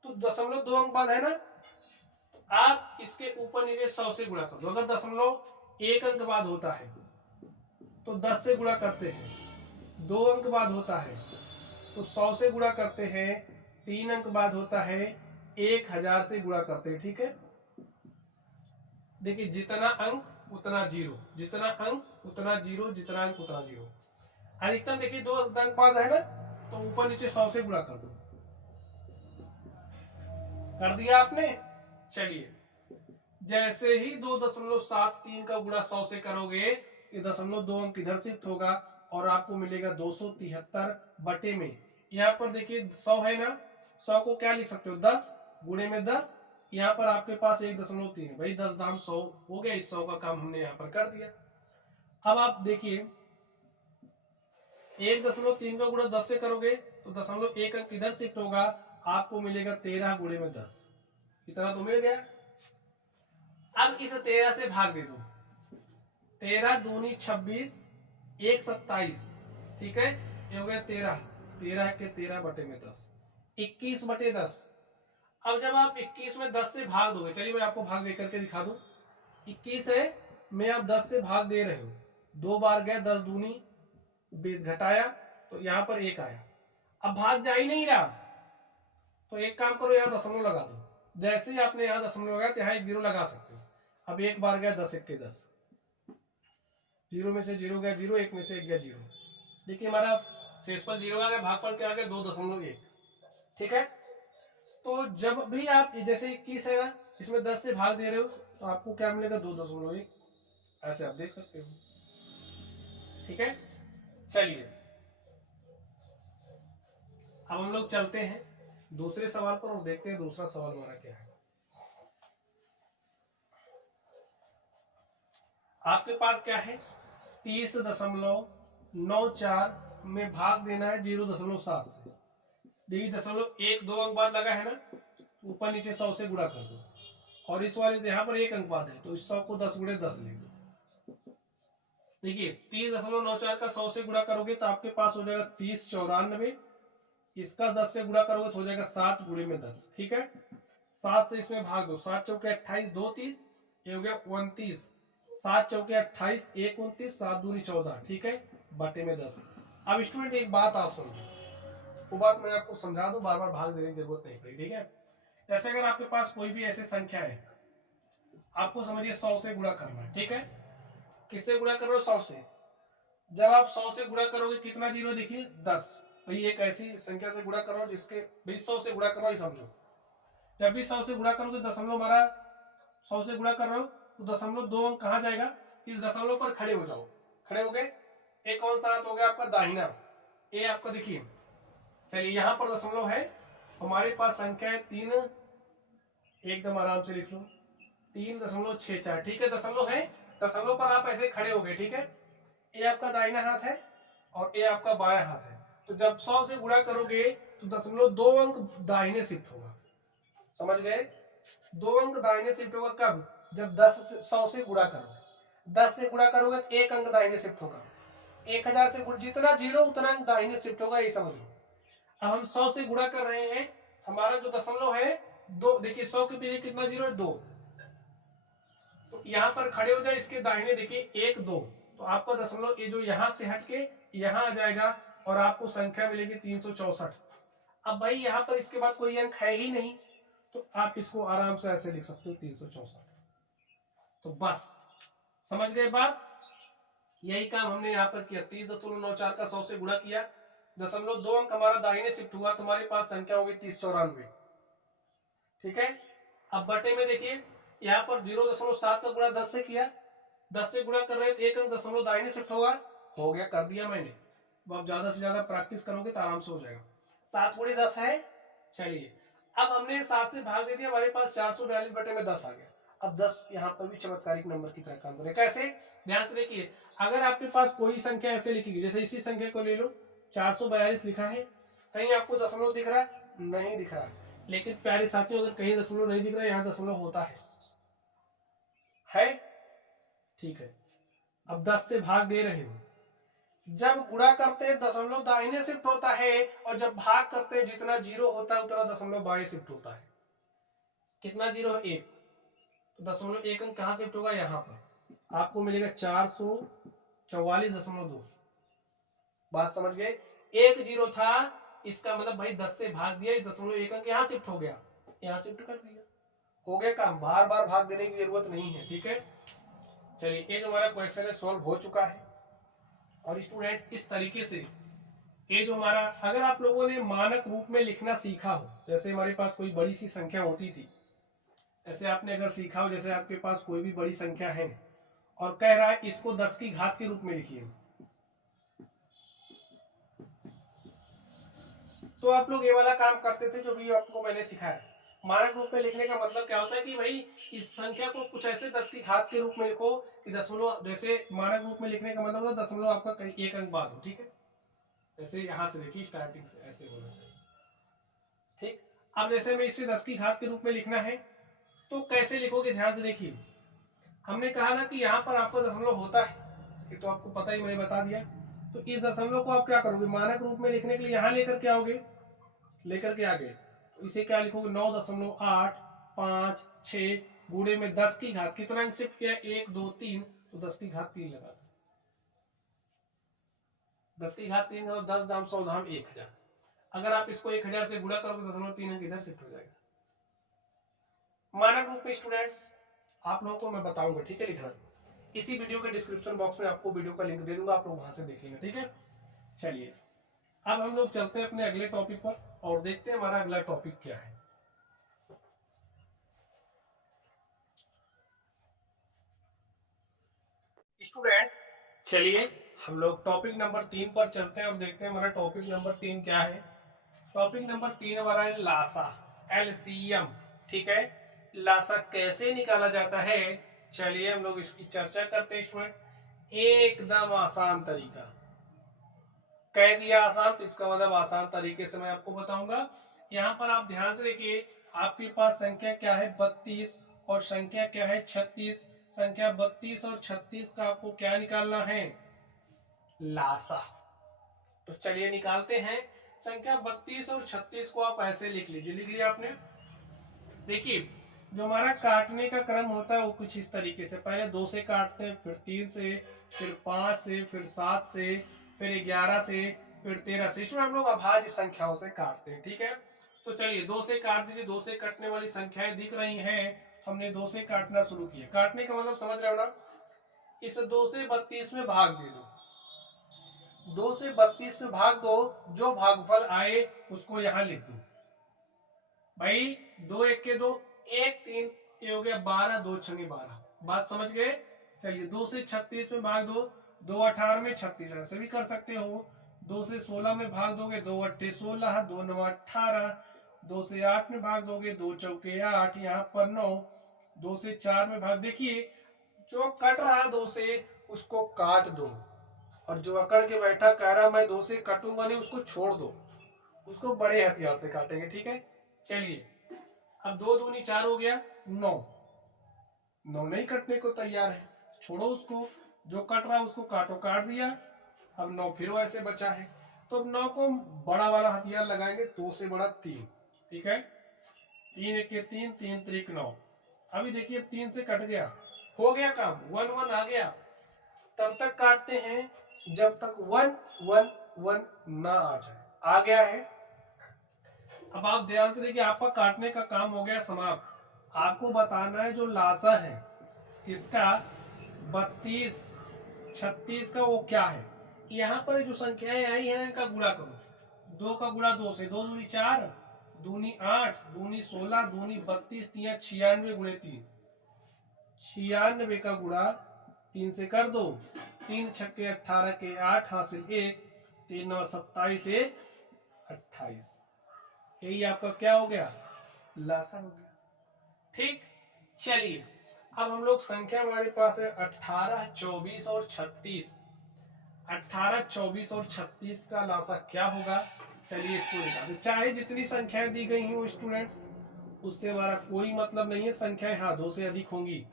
तो दशमलव दो अंक बाद है ना, तो आप इसके ऊपर नीचे 100 से गुणा कर दो। अगर दशमलव एक अंक बाद होता है तो 10 से गुणा करते हैं, दो अंक बाद होता है तो 100 से गुणा करते हैं, तीन अंक बाद होता है 1000 से गुणा करते हैं। ठीक है, देखिए जितना अंक उतना जीरो, जितना अंक उतना जीरो, जितना अंक उतना जीरो। अधिकतम देखिए दो अंक बाद है ना, तो ऊपर नीचे 100 से गुणा कर दो। कर दिया आपने। चलिए जैसे ही 2.73 का गुणा 100 से करोगे, ये दशमलव दो अंक इधर शिफ्ट होगा और आपको मिलेगा 273 बटे में। यहाँ पर देखिए 100 है ना, 100 को क्या लिख सकते हो? 10 गुणे में 10। यहाँ पर आपके पास 1.3 है भाई, 10 दाम 100 हो गया। इस 100 का काम हमने यहाँ पर कर दिया। अब आप देखिए 1.3 का गुणा 10 से करोगे तो दशमलव एक अंक इधर शिफ्ट होगा, आपको मिलेगा 13 गुणे में 10। इतना तो मिल गया। अब इस 13 से भाग दे दो, 13 दूनी 26, 1 27। ठीक है, ये हो गया 13, 13 के 13 बटे में 10, 21 बटे 10। अब जब आप 21 में 10 से भाग दोगे, चलिए मैं आपको भाग दे करके दिखा दूं। 21 है में आप 10 से भाग दे रहे हो, दो बार गया, 10 दूनी 20 घटाया तो यहाँ पर 1 आया। अब भाग जा ही नहीं रहा, तो एक काम करो, यहाँ दशमलव लगा दो। जैसे ही आपने यहाँ दशमलव लगाया, यहाँ एक जीरो लगा सकते हो। अब एक बार गया 10 1 के 10, जीरो में से जीरो गया जीरो, एक में से एक गया जीरो। देखिए हमारा शेषफल जीरो आ गया, भागफल क्या आ गया? 2.1। ठीक है, तो जब भी आप जैसे 21 है ना, इसमें 10 से भाग दे रहे हो तो आपको क्या मिलेगा? 2.1। ऐसे आप देख सकते हो। ठीक है, चलिए अब हम लोग चलते हैं दूसरे सवाल पर और देखते हैं दूसरा सवाल हमारा क्या है। आपके पास क्या है? 30.94 में भाग देना है 0.7 से। देखिए दशमलव एक दो अंक बाद लगा है ना, ऊपर नीचे 100 से गुणा कर दो। और इस वाले यहाँ पर एक अंक बाद है तो इस 100 को 10 गुणे 10 लिख दो। देखिए 30.94 का 100 से गुणा करोगे तो आपके पास हो जाएगा 3094। इसका 10 से गुणा करोगे तो हो जाएगा 7 गुणे में 10। ठीक है, 7 से इसमें भाग दो, 7 चौके 28, 2 30, ये हो गया 29, 7 चौके 28, 1 29, 7 दूनी 14। ठीक है, बटे में 10। अब स्टूडेंट एक बात आप समझो, वो बात मैं आपको समझा दूं, बार बार भाग देने की जरूरत नहीं पड़ी। ठीक है, जैसे अगर आपके पास कोई भी ऐसी संख्या है, आपको समझिए 100 से गुणा करना है। ठीक है, किससे गुणा करो? 100 से। जब आप 100 से गुणा करोगे कितना जीरो? देखिए 10। भाई एक ऐसी संख्या से गुणा करो जिसके 100 से गुणा करो, ही समझो। जब भी 100 से गुणा करोगे, दशमलव हमारा 100 से गुणा कर रहे हो तो दशमलव दो अंक कहाँ जाएगा? इस दशमलव पर खड़े हो जाओ। खड़े हो गए, एक कौन सा हाथ हो गया आपका? दाहिना। ये आपका देखिए, चलिए यहाँ पर दशमलव है, हमारे पास संख्या है 3, एकदम आराम से लिख लो 3.64। ठीक है, दशमलव है, दशमलव पर आप ऐसे खड़े हो गए। ठीक है, ये आपका दाहिना हाथ है और ये आपका बायां हाथ है। तो जब 100 से गुणा करोगे तो दशमलव दो अंक दाहिने शिफ्ट होगा। समझ गए? दो अंक दाहिने शिफ्ट होगा कब? जब 100 से गुणा करोगे। 10 से गुणा करोगे तो एक अंक दाहिने शिफ्ट होगा। 1000 से जितना जीरो उतना अंक दाहिने शिफ्ट होगा, ये समझ लो। अब हम 100 से गुणा कर रहे हैं, हमारा जो दशमलव है दो, देखिए 100 के पीछे कितना जीरो है? 2। तो यहाँ पर खड़े हो जाए, इसके दाहिने देखिए 1 2, तो आपका दशमलव ये जो यहाँ से हटके यहाँ आ जाएगा और आपको संख्या मिलेगी 364। अब भाई यहाँ पर इसके बाद कोई अंक है ही नहीं, तो आप इसको आराम से ऐसे लिख सकते हो 364। तो बस समझ गए बात? यही काम हमने यहाँ पर किया। 30.94 का 100 से गुणा किया, दशमलव दो अंक हमारा दाहिने शिफ्ट हुआ, तुम्हारे पास संख्या होगी 3094। ठीक है, अब बटे में देखिए यहाँ पर 0.7 का गुणा 10 से किया, 10 से गुणा कर रहे थे, एक अंक दशमलव दाहिने शिफ्ट होगा, हो गया, कर दिया मैंने। अब आप ज्यादा से ज्यादा प्रैक्टिस करोगे तो आराम से हो जाएगा। 7 गुणे 10 है। चलिए अब हमने 7 से भाग दे दिया, हमारे पास 442 बटे में 10 आ गया। अब 10 यहाँ पर भी चमत्कारिक नंबर की तरह काम करे। कैसे? ध्यान से देखिए, अगर आपके पास कोई संख्या ऐसे लिखी, जैसे इसी संख्या को ले लो, 442 लिखा है, कहीं आपको दशमलव दिख रहा? नहीं दिख रहा। लेकिन प्यारे साथियों, अगर कहीं दशमलव नहीं दिख रहा, यहाँ दशमलव होता है। ठीक है, अब 10 से भाग दे रहे हो। जब गुणा करते हैं दशमलव दाहिने शिफ्ट होता है, और जब भाग करते हैं जितना जीरो होता है उतना दशमलव बाएं शिफ्ट होता है। कितना जीरो है? 1, तो दशमलव 1 अंक कहां शिफ्ट होगा? यहाँ पर आपको मिलेगा 444.2। बात समझ गए? 1 जीरो था, इसका मतलब भाई 10 से भाग दिया, दशमलव 1 अंक यहाँ शिफ्ट हो गया, यहाँ शिफ्ट कर दिया, हो गया काम। बार बार भाग देने की जरूरत नहीं है। ठीक है, चलिए ये जो हमारा क्वेश्चन है सॉल्व हो चुका है। और स्टूडेंट्स इस तरीके से ये जो हमारा, अगर आप लोगों ने मानक रूप में लिखना सीखा हो, जैसे हमारे पास कोई बड़ी सी संख्या होती थी, ऐसे आपने अगर सीखा हो, जैसे आपके पास कोई भी बड़ी संख्या है और कह रहा है इसको 10 की घात के रूप में लिखिए, तो आप लोग ये वाला काम करते थे जो भी आपको मैंने सिखाया। मानक रूप में लिखने का मतलब क्या होता है कि भाई इस संख्या को कुछ ऐसे 10 की घात के रूप में लिखो कि दशमलव, जैसे मानक रूप में लिखने का मतलब होता है दशमलव आपका कहीं 1 अंक बाद हो। ठीक है, जैसे यहां से देखिए स्टार्टिंग से ऐसे होना चाहिए। ठीक, अब जैसे मैं इसे 10 की घात के रूप में लिखना है तो कैसे लिखोगे, ध्यान से देखिए। हमने कहा ना कि यहाँ पर आपका दशमलव होता है, ये तो आपको पता ही, मैंने बता दिया। तो इस दशमलव को आप क्या करोगे, मानक रूप में लिखने के लिए यहाँ लेकर के आओगे, लेकर के आगे तो इसे क्या लिखोगे, 9.856 गुणे में 10 की घात, कितना अंक शिफ्ट किया, 1 2 3, तो 10 की घात 3 लगा, 10 की घात 3 करो, 10 दाम 100 धाम 1000। अगर आप इसको 1000 से गुणा करोगे तो दशमलव 3 अंक इधर शिफ्ट हो जाएगा। मानक रूप में स्टूडेंट्स आप लोगों को मैं बताऊंगा, ठीक है, लिखना। इसी वीडियो के डिस्क्रिप्शन बॉक्स में आपको वीडियो का लिंक दे दूंगा, आप लोग वहां से देख लेंगे। ठीक है, चलिए अब हम लोग चलते हैं अपने अगले टॉपिक पर और देखते हैं हमारा अगला टॉपिक क्या है। स्टूडेंट्स चलिए हम लोग टॉपिक नंबर 3 पर चलते हैं और देखते हैं हमारा टॉपिक नंबर 3 क्या है। टॉपिक नंबर 3 हमारा है लासा, LCM। ठीक है, लासा कैसे निकाला जाता है, चलिए हम लोग इसकी चर्चा करते हैं स्टूडेंट। एकदम आसान तरीका कह दिया, आसान तो इसका मतलब आसान तरीके से मैं आपको बताऊंगा। यहाँ पर आप ध्यान से देखिए, आपके पास संख्या क्या है 32 और संख्या क्या है 36। संख्या 32 और 36 का आपको क्या निकालना है, लासा। तो चलिए निकालते हैं। संख्या 32 और 36 को आप ऐसे लिख लीजिए, लिख लिया आपने। देखिए जो हमारा काटने का क्रम होता है वो कुछ इस तरीके से, पहले 2 से काटते हैं, फिर 3 से, फिर 5 से, फिर 7 से, फिर 11 से, फिर 13 से। इसमें हम लोग अभाज्य संख्याओं से काटते हैं। ठीक है, तो चलिए 2 से काट दीजिए। 2 से कटने वाली संख्याएं दिख रही हैं, हमने 2 से काटना शुरू किया। काटने का मतलब समझ रहे हो ना, इस 2 से 32 में भाग दे दो, 2 से 32 में भाग दो, जो भागफल आए उसको यहां लिख दो। भाई 2 1 के 2, 1 3, ये हो गया 12, 2 छंगे 12। बात समझ गए? चलिए 2 से 36 में भाग दो, 2 18 में 36, ऐसे भी कर सकते हो। 2 से 16 में भाग दोगे, 2 8 16, 2 9 18। 2 से 8 में भाग दोगे, 2 चौके 8, यहाँ पर 9। 2 से 4 में भाग, देखिए जो कट रहा 2 से उसको काट दो, और जो अकड़ के बैठा कह रहा मैं 2 से कटूंगा नहीं, उसको छोड़ दो, उसको बड़े हथियार से काटेंगे। ठीक है, चलिए अब 2 दूनी 4 हो गया, 9। 9 नहीं कटने को तैयार है, छोड़ो उसको, जो कट रहा है उसको काटो, काट दिया। अब 9 फिर वैसे बचा है, तो अब 9 को बड़ा वाला हथियार लगाएंगे, 2 से बड़ा 3। ठीक है, 3 1 के 3, 3 3 9। अभी देखिए 3 से कट गया, हो गया काम, 1 1 आ गया। तब तक काटते हैं जब तक 1 1 1 ना आ जाए। आ गया है। अब आप ध्यान से देखिए, आपका काटने का काम हो गया समाप्त। आपको बताना है जो लासा है इसका 32 36 का वो क्या है। यहाँ पर जो संख्याएं आई है इनका गुणा करो। 2 का गुणा 2 से, 2 दूनी 4, दूनी 8, दूनी 16, दूनी 32, 96 गुणे 3, 96 का गुणा 3 से कर दो। 3 छक्के 18 के 8 हासिल 1, 3 9 27 से 28। यही आपका क्या हो गया, लासा हो गया। ठीक, चलिए अब हम लोग संख्या हमारे पास है 18 24 और 36। 18 24 और 36 का लासा क्या होगा, चलिए इसको निकालें। चाहे जितनी संख्याएं दी गई हो स्टूडेंट्स, उससे हमारा कोई मतलब नहीं है। संख्याएं हाँ 2 से अधिक होंगी,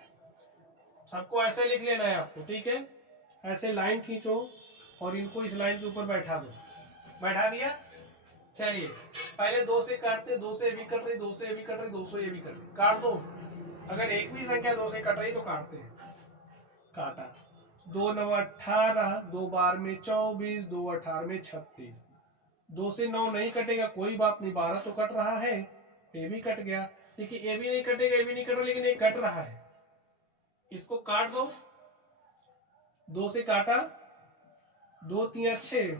सबको ऐसे लिख लेना है आपको, ठीक है। ऐसे लाइन खींचो और इनको इस लाइन के ऊपर बैठा दो। बैठा दिया। चलिए पहले 2 से काटते, 2 से भी कट रही, 2 से भी कट रही, 2 से ये भी कट रही, काट दो। अगर एक भी संख्या 2 से कट रही तो काटते हैं। काटा, 2 9 18, 2 बार में 24, 2 18 में 36। 2 से 9 नहीं कटेगा, कोई बात नहीं, 12 तो कट रहा है, ये भी कट गया। देखिए ये भी नहीं कटेगा, ये भी नहीं कट रहा, लेकिन ये कट रहा है, इसको काट दो। 2 से काटा, 2 3 6,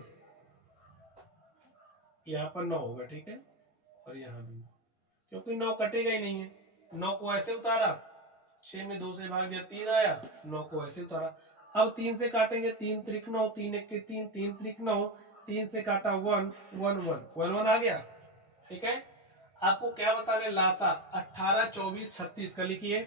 यहाँ पर 9 होगा, ठीक है, और यहाँ भी, क्योंकि 9 कटेगा ही नहीं है। 9 को ऐसे उतारा, 6 में 2 से भाग दिया, 3 आया, 9 को ऐसे उतारा। अब 3 से काटेंगे, 3 त्रिक 9, 3 एक के 3, 3 त्रिक 9, 3 से काटा 1 1 1 1 आ गया, ठीक है। आपको क्या बताने, लासा 18 24 36 का लिखिए।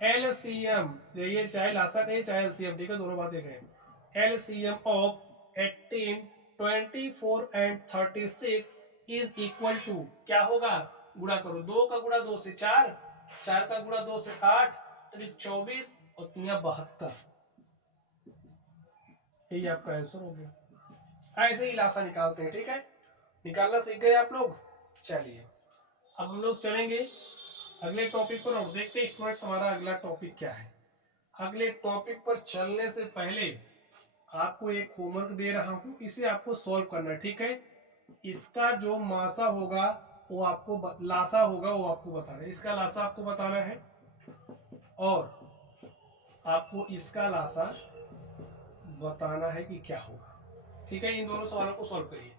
एलसीएम, ये चाहे लासा कहिए चाहे एलसीएम, ठीक है, दोनों बातें कहें। LCM of 18 24 and 36 is equal to, क्या होगा, गुणा करो, 2 का गुणा 2 से 4, 4 का गुणा 2 से 8, 24 और 72। यही आपका आंसर हो गया। ऐसे ही लासा निकालते हैं, ठीक है, निकालना सीख गए आप लोग। चलिए अब हम लोग चलेंगे अगले टॉपिक पर और देखते हैं स्टूडेंट्स हमारा अगला टॉपिक क्या है। अगले टॉपिक पर चलने से पहले आपको एक होमवर्क दे रहा हूं, इसे आपको सॉल्व करना है, ठीक है। इसका जो मासा होगा वो आपको, लासा होगा वो आपको बताना है, इसका लासा आपको बताना है और आपको इसका लासा बताना है कि क्या होगा, ठीक है। इन दोनों सवालों को सॉल्व करिए।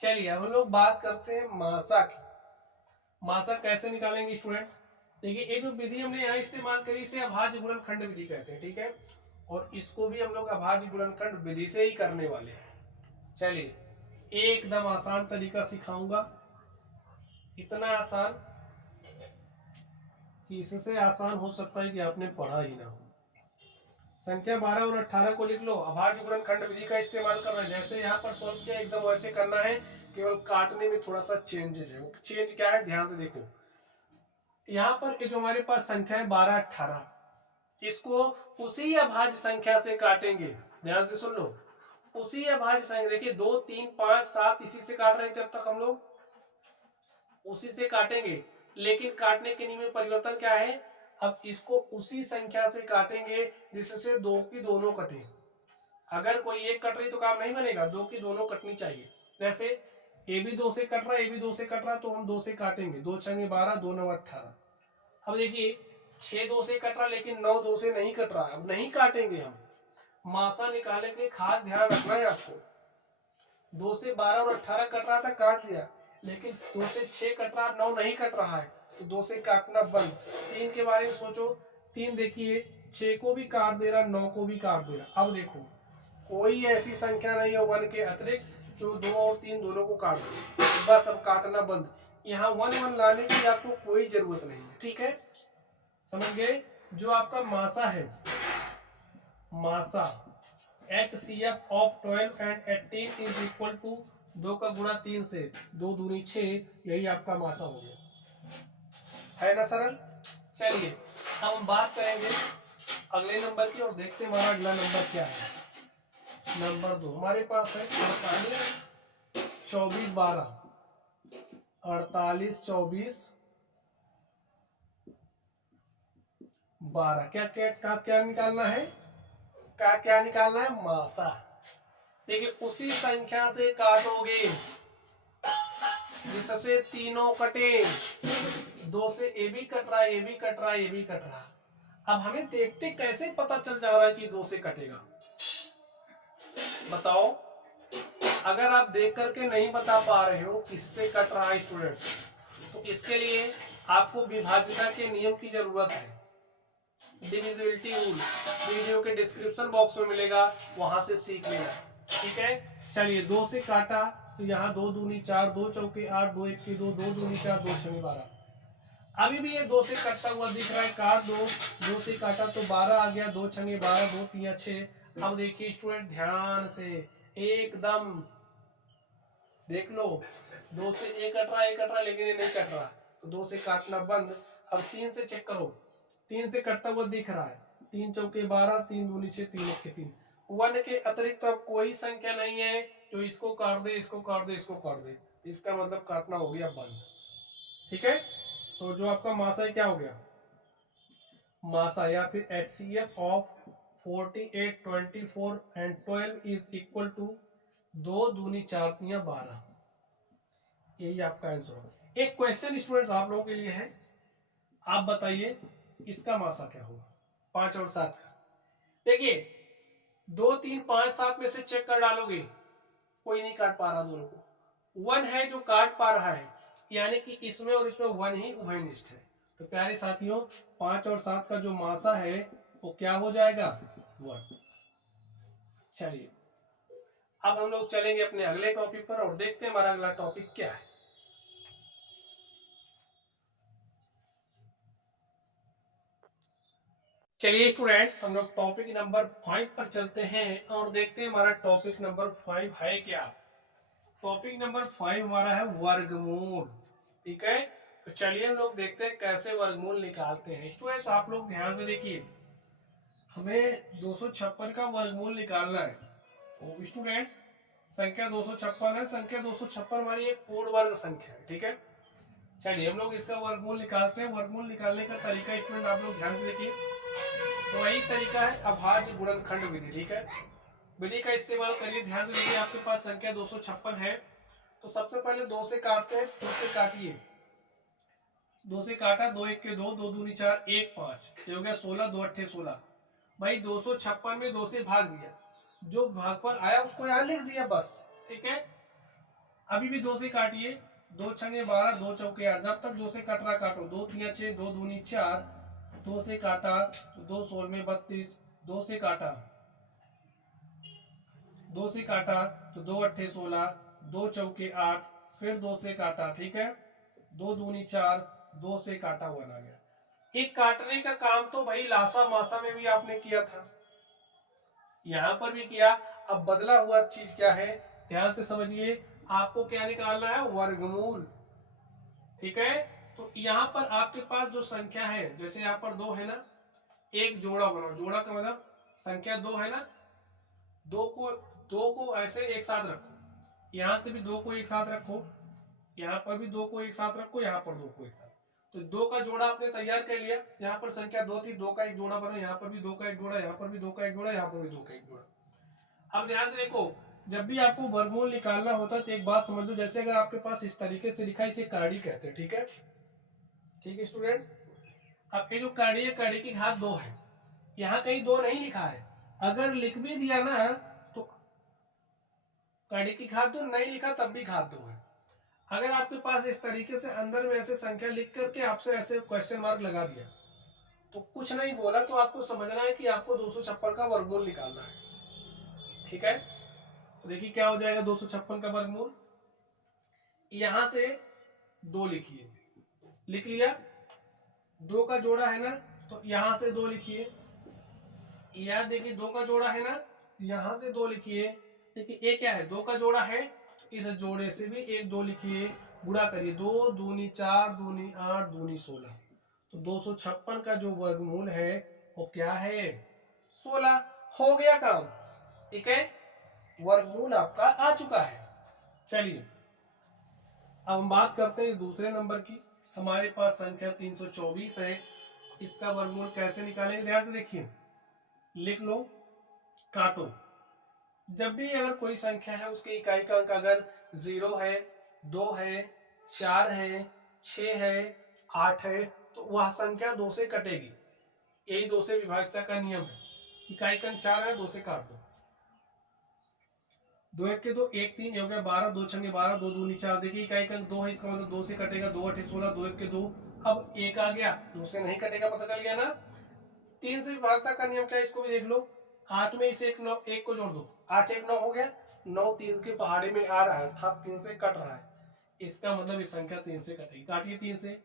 चलिए हम लोग बात करते हैं मासा की। मासा कैसे निकालेंगे स्टूडेंट्स, देखिए ये जो विधि हमने यहाँ इस्तेमाल करी इसे अभाज्य गुणनखंड विधि कहते हैं, ठीक है, और इसको भी हम लोग अभाज्य गुणनखंड विधि से ही करने वाले हैं। चलिए एकदम आसान तरीका सिखाऊंगा, इतना आसान कि इससे आसान हो सकता है कि आपने पढ़ा ही ना हो। संख्या 12 और 18 को लिख लो, अभाज्य गुणनखंड विधि का इस्तेमाल करना है, जैसे यहाँ पर सॉल्व किया एकदम वैसे करना है, केवल काटने में थोड़ा सा चेंजेस है। चेंज क्या है, ध्यान से देखो, यहाँ पर ये जो हमारे पास संख्या है 12 18, इसको उसी अभाज्य संख्या से काटेंगे, ध्यान से सुन लो, उसी अभाज्य संख्या, देखिए 2 3 5 7 इसी से काट रहे थे अब तक हम लोग, उसी से काटेंगे, लेकिन काटने के नियम में परिवर्तन क्या है, अब इसको उसी संख्या से काटेंगे जिससे 2 की दोनों कटे। अगर कोई एक कट रही तो काम नहीं बनेगा, 2 की दोनों कटनी चाहिए। जैसे ए भी 2 से कट रहा है, ए भी 2 से कट रहा है, तो हम 2 से काटेंगे, 2 छंगे 12, 2 9 18। अब देखिए 6 2 से कट रहा लेकिन 9 2 से नहीं कट रहा, अब नहीं काटेंगे हम। मासा निकालने के लिए खास ध्यान रखना है आपको, 2 से 12 और 18 कट रहा था, काट दिया, लेकिन 2 से 6 कट रहा, 9 नहीं कट रहा है, तो 2 से काटना बंद। 3 के बारे में सोचो, 3 देखिए 6 को भी काट दे रहा, 9 को भी काट दे रहा। अब देखो कोई ऐसी संख्या नहीं है 1 के अतिरिक्त जो 2 और 3 दोनों को काट दे, बस अब काटना बंद। यहाँ 1 1 लाने की आपको कोई जरूरत नहीं है, ठीक है, समझ गए। जो आपका मासा है, मासा HCF of 12 and 18 is equal to 2 का गुणा 3 से 2 दूनी 6, यही आपका मासा हो गया, है ना सरल। चलिए अब हम बात करेंगे अगले नंबर की और देखते हैं हमारा अगला नंबर क्या है। नंबर 2 हमारे पास है 48 24 12, 48 24 12, क्या क्या क्या निकालना है, क्या निकालना है, मासा। देखिए उसी संख्या से काटोगे जिससे तीनों कटे, 2 से ए भी कट रहा है, ये भी कट रहा है, ये भी कट रहा है। अब हमें देखते कैसे पता चल जा रहा है कि 2 से कटेगा, बताओ। अगर आप देख करके नहीं बता पा रहे हो किससे कट रहा है स्टूडेंट, तो इसके लिए आपको विभाज्यता के नियम की जरूरत है। डिविजिबिलिटी रूल वीडियो के डिस्क्रिप्शन बॉक्स में मिलेगा, वहां से सीख लेना, ठीक है। चलिए 2 से काटा तो यहाँ 2 दूनी 4, 2 चौके 8, 2 एक 2, 2 दूनी 4, 2 छंगे 12। अभी भी ये 2 से कटता हुआ दिख रहा है, काट दो, 2 से काटा तो 12 आ गया, 2 छंगे 12, 2 3 6। अब देखिए स्टूडेंट ध्यान से एकदम देख लो, 2 से एक कट रहा लेकिन ये नहीं कट रहा, तो 2 से काटना बंद। अब 3 से चेक करो, 3 से कटता हुआ दिख रहा है, 3 चौके 12, 3 दूनी 6, 3 एक के 3। 1 के अतिरिक्त अब कोई संख्या नहीं है जो इसको काट दे, इसको काट दे, इसको काट दे। इसका मतलब काटना हो गया बंद। ठीक है, तो जो आपका मासा है क्या हो गया, मासा या फिर HCF of 48, 24 and 12 is equal to 2 दूनी 4 तियां 12। यही आपका आंसर होगा। एक क्वेश्चन स्टूडेंट्स आप लोगों के लिए है, आप बताइए इसका मासा क्या होगा 5 और 7 का। देखिए 2, 3, 5, 7 में से चेक कर डालोगे, कोई नहीं काट पा रहा दोनों को। 1 है जो काट पा रहा है, यानी कि इसमें और इसमें 1 ही उभयनिष्ठ है। तो प्यारे साथियों 5 और 7 का जो मासा है वो क्या हो जाएगा, 1। चलिए अब हम लोग चलेंगे अपने अगले टॉपिक पर और देखते हैं हमारा अगला टॉपिक क्या है। चलिए स्टूडेंट्स हम लोग टॉपिक नंबर 5 पर चलते हैं और देखते हैं हमारा टॉपिक नंबर 5 है क्या। टॉपिक नंबर 5 हमारा है वर्गमूल। ठीक है, तो चलिए हम लोग देखते हैं कैसे वर्गमूल निकालते हैं। स्टूडेंट्स आप लोग ध्यान से देखिए, हमें 256 का वर्गमूल निकालना है। तो स्टूडेंट्स संख्या 256 है, संख्या 256 हमारी एक पूर्ण वर्ग संख्या है। ठीक है, चलिए हम लोग इसका वर्गमूल निकालते हैं। वर्गमूल निकालने का तरीका स्टूडेंट आप लोग ध्यान से देखिए, तो वही तरीका है अभाज्य गुणनखंड विधि। ठीक है, विधि का इस्तेमाल करिए। ध्यान से देखिए, आपके पास संख्या 256 है, तो सबसे पहले 2 से काटते हैं। 2 से काटिए, 2 से काटा, 2 एक के 2, 2 दूनी 4, 1 5, ये हो गया 16, 2 अट्ठे 16। भाई 256 में 2 से भाग दिया, जो भागफल आया उसको यहाँ लिख दिया बस। ठीक है, अभी भी 2 से काटिए, 2 छंगे 12, 2 चौके 8, जब तक 2 से कट रहा काटो। 2 तिया 6, 2 दूनी 4, 2 से काटा तो 2 16 में 32, 2 से काटा, 2 से काटा तो 2 अट्ठे 16, 2 चौके 8, फिर 2 से काटा। ठीक है, 2 दूनी 4, 2 से काटा 1 आ गया। एक काटने का काम तो भाई लासा मासा में भी आपने किया था, यहां पर भी किया। अब बदला हुआ चीज क्या है, ध्यान से समझिए। आपको क्या निकालना है, वर्गमूल। ठीक है, तो यहां पर आपके पास जो संख्या है, जैसे यहां पर 2 है ना, एक जोड़ा बनाओ। जोड़ा का मतलब संख्या 2 है ना, 2 को ऐसे एक साथ रखो, यहां से भी 2 को एक साथ रखो, यहाँ पर भी 2 को एक साथ रखो, यहाँ पर 2 को एक साथ। तो 2 का जोड़ा आपने तैयार कर लिया। यहाँ पर संख्या 2 थी, 2 का एक जोड़ा बना, यहाँ पर भी 2 का एक जोड़ा, यहाँ पर भी 2 का एक जोड़ा, यहाँ पर भी 2 का एक जोड़ा। अब ध्यान से देखो, जब भी आपको वर्गमूल निकालना होता है तो एक बात समझ लो, जैसे अगर आपके पास इस तरीके से लिखा है, इसे कड़ी कहते हैं। ठीक है, ठीक है स्टूडेंट्स, अब ये जो कड़ी है, कड़ी की घात 2 है, यहाँ कहीं 2 नहीं लिखा है। अगर लिख भी दिया ना तो कड़ी की घात 2 नहीं लिखा तब भी घात 2 है। अगर आपके पास इस तरीके से अंदर में ऐसे संख्या लिख करके आपसे ऐसे क्वेश्चन मार्क लगा दिया तो कुछ नहीं बोला, तो आपको समझना है कि आपको 256 का वर्गमूल निकालना है। ठीक है, तो देखिए क्या हो जाएगा 256 का वर्गमूल। यहां से 2 लिखिए, लिख लिया। 2 का जोड़ा है ना, तो यहां से 2 लिखिए। याद देखिए 2 का जोड़ा है ना, यहां से 2 लिखिए। देखिए ये क्या है, 2 का जोड़ा है, इस जोड़े से भी एक 2 लिखिए, गुणा करिए। 2 दूनी 4, दूनी 8, दूनी 16। तो 256 का जो वर्गमूल है वो क्या है, 16। हो गया काम। ठीक है, वर्गमूल आपका आ चुका है। चलिए अब हम बात करते हैं इस दूसरे नंबर की। हमारे पास संख्या 324 है, इसका वर्गमूल कैसे निकालेंगे, ध्यान से देखिए, लिख लो, काटो। जब भी अगर कोई संख्या है उसके इकाई का अंक अगर 0 है, 2 है, 4 है, 6 है, 8 है, तो वह संख्या 2 से कटेगी। यही 2 से विभाज्यता का नियम है। इकाई का अंक 4 है, 2 से काट दो। 2 एक के 2, 1 3 हो गया 12, 2 छंगे 12, 2 दूनी 4। देखिए इकाई का अंक 2 है, इसका मतलब 2 से कटेगा, 2 अठे 16, 2 एक के 2। अब 1 आ गया, 2 से नहीं कटेगा, पता चल गया ना। 3 से विभाज्यता का नियम क्या है, इसको भी देख लो। 8 में इसे 1 को जोड़ दो, 8 1 9 हो गया। 9 3 के पहाड़े में आ रहा है, अर्थात 3 से कट रहा है, इसका मतलब इस संख्या 3 से कटेगी। काटिए 3 से,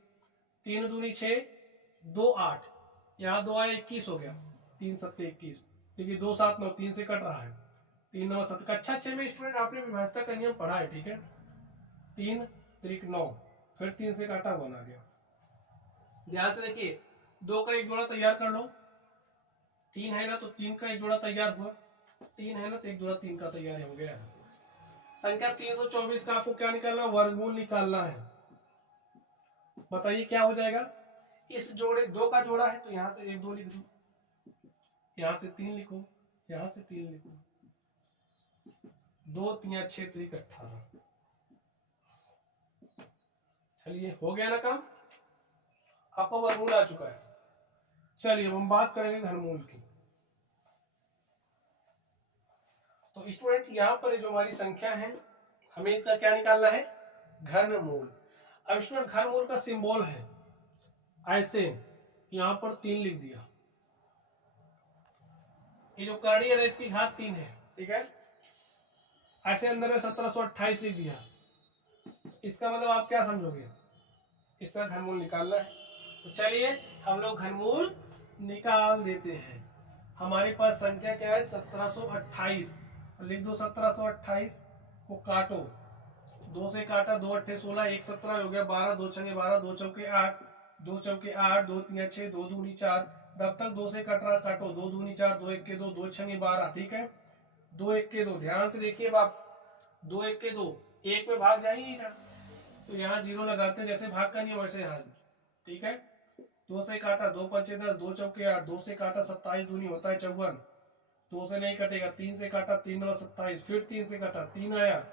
3 दूनी 6, 2 8, यहाँ 2 आया 21 हो गया, 3 सत्ते 21। देखिए 2 7 9, 3 से कट रहा है, 3 9 7। कक्षा 6 में स्टूडेंट आपने विभाज्यता का नियम पढ़ा है। ठीक है, 3 त्रिक 9, फिर 3 से काटा 1 आ गया। ध्यान से देखिए, 2 का एक जोड़ा तैयार कर लो। 3 है ना, तो 3 का एक जोड़ा तैयार हुआ, 3 है ना, तो एक जोड़ा 3 का तैयार हो गया। संख्या 324 का आपको क्या निकालना, वर्गमूल निकालना है। बताइए क्या हो जाएगा। इस जोड़े 2 का जोड़ा है तो यहां से 1 2 लिख दो, यहां से 3 लिखो, यहां से 3 लिखो, 2 3 6 3 18। चलिए हो गया ना काम, आपको वर्गमूल आ चुका है। चलिए हम बात करेंगे घनमूल की। तो स्टूडेंट यहाँ पर जो हमारी संख्या है, हमें इसका क्या निकालना है, घनमूल। अब स्टूडेंट घनमूल का सिंबल है ऐसे, यहाँ पर 3 लिख दिया, ये जो करड़ी है इसकी घात 3 है, ठीक है। ऐसे अंदर में 1728 लिख दिया, इसका मतलब आप क्या समझोगे, इसका घनमूल निकालना है। तो चलिए हम लोग घनमूल निकाल देते हैं। हमारे पास संख्या क्या है, 1728, लिख दो 1728 को काटो, 2 से काटा, 2 अट्ठे 16, 1 17 हो गया, 12 2 छंगे 12, 2 चौके 8, 2 चौके 8, 2 3 6, 2 दूनी 4, जब तक 2 से कट रहा काटो, 2 दूनी 4, 2 1 के 2, 2 छंगे 12, ठीक है। 2 1 के 2, ध्यान से देखिए बाप, 2 1 के 2, 1 में भाग जा ही नहीं रहा, तो यहाँ 0 लगाते हैं, जैसे भाग का नियम वैसे यहाँ, ठीक है। 2 से काटा, 2 पंचे 10, 2 चौके 8, 2 से काटा 27 दूनी होता है 54, 2 से नहीं कटेगा, 3 से काटा 3 और 27, फिर 3 से काटा 3 आया,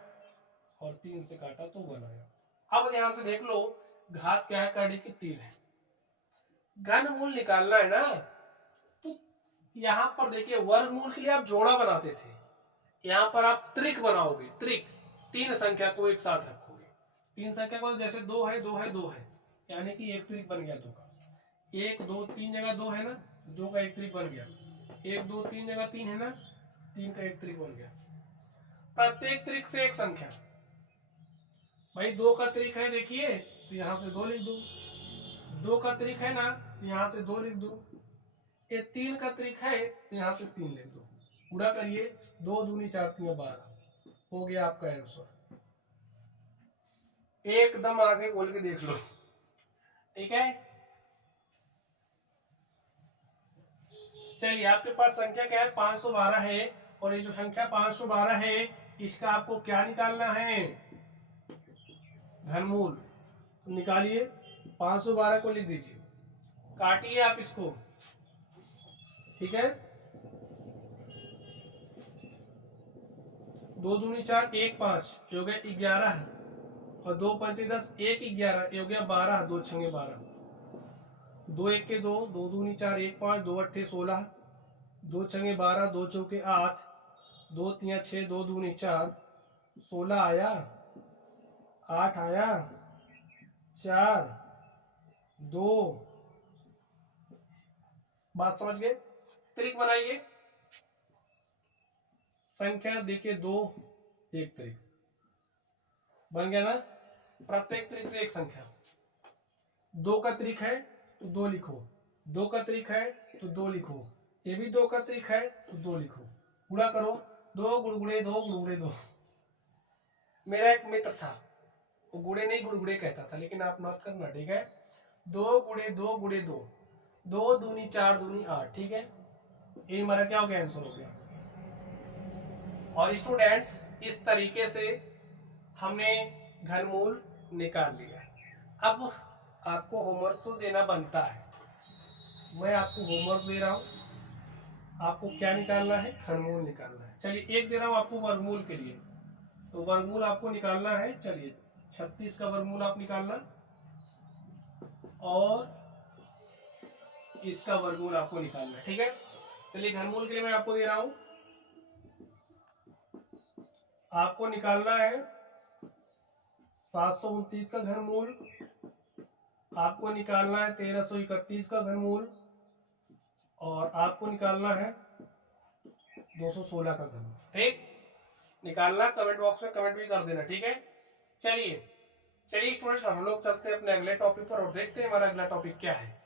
और 3 से काटा तो 1 आया। अब ध्यान से देख लो, घात क्या है, करड़ी की 3 है, घनमूल निकालना है ना। तो यहाँ पर देखिए वर्गमूल के लिए आप जोड़ा बनाते थे, यहाँ पर आप त्रिक बनाओगे, त्रिक 3 संख्या को एक साथ रखोगे, 3 संख्या को जैसे 2 है 2 है 2 है, यानी कि एक त्रिक बन गया 2 का, 1 2 3 जगह 2 है ना, 2 का एक त्रिक बन गया, 1 2 3 जगह 3 है ना, 3 का एक त्रिक बन गया। प्रत्येक त्रिक से एक संख्या, भाई 2 का त्रिक है देखिए, तो यहां से 2 लिख दो, 2 का त्रिक है ना, तो यहां से 2 लिख दो, ये 3 का त्रिक है तो यहां से 3 लिख दो, पूरा करिए, 2 दूनी 4 3 12, हो गया आपका आंसर। एकदम आगे बोल के देख लो, ठीक है। चलिए आपके पास संख्या क्या है, 512 है, और ये जो संख्या 512 है इसका आपको क्या निकालना है, घनमूल। तो निकालिए, 512 को लिख दीजिए, काटिए आप इसको, ठीक है। 2 दूनी 4 1 5 हो गया 11, और 2 पंचे 10 1 11 हो गया 12, 2 छंगे 12, 2 1 के 2, 2 दूनी 4 1 5, 2 अट्ठे 16, 2 छंगे 12, 2 चौके 8, 2 3 6, 2 दूनी 4, 16 आया, 8 आया, 4 2, बात समझ गए। त्रिक बनाइए, संख्या देखिए 2 एक त्रिक बन गया ना, प्रत्येक त्रिक से एक संख्या, 2 का त्रिक है तो 2 लिखो, 2 का त्रिक है तो 2 लिखो, ये भी 2 का त्रिक है तो 2 लिखो, पूरा करो, 2 गुड़गुड़े 2 गुड़गुड़े 2। मेरा एक मित्र था, वो गुड़े नहीं गुड़गुड़े कहता था, लेकिन आप मत करना, ठीक है। 2 गुड़े 2 गुड़े 2, 2 दूनी 4 दूनी 8, ठीक है। ये हमारा क्या हो गया, आंसर हो गया। और स्टूडेंट्स इस तरीके से हमने घनमूल निकाल लिया। अब आपको होमवर्क तो देना बनता है, मैं आपको होमवर्क दे रहा हूं, आपको क्या निकालना है, घनमूल निकालना है। चलिए एक दे रहा हूं आपको वर्गमूल के लिए, तो वर्गमूल आपको निकालना है। चलिए 36 का वर्गमूल आप निकालना, और इसका वर्गमूल आपको निकालना है, ठीक है। चलिए घनमूल के लिए मैं आपको दे रहा हूं, आपको निकालना है 729 का घनमूल, आपको निकालना है 1331 का घनमूल, और आपको निकालना है 216 का घनमूल, ठीक। निकालना, कमेंट बॉक्स में कमेंट भी कर देना, ठीक है। चलिए चलिए स्टूडेंट्स हम लोग चलते हैं अपने अगले टॉपिक पर, और देखते हैं हमारा अगला टॉपिक क्या है।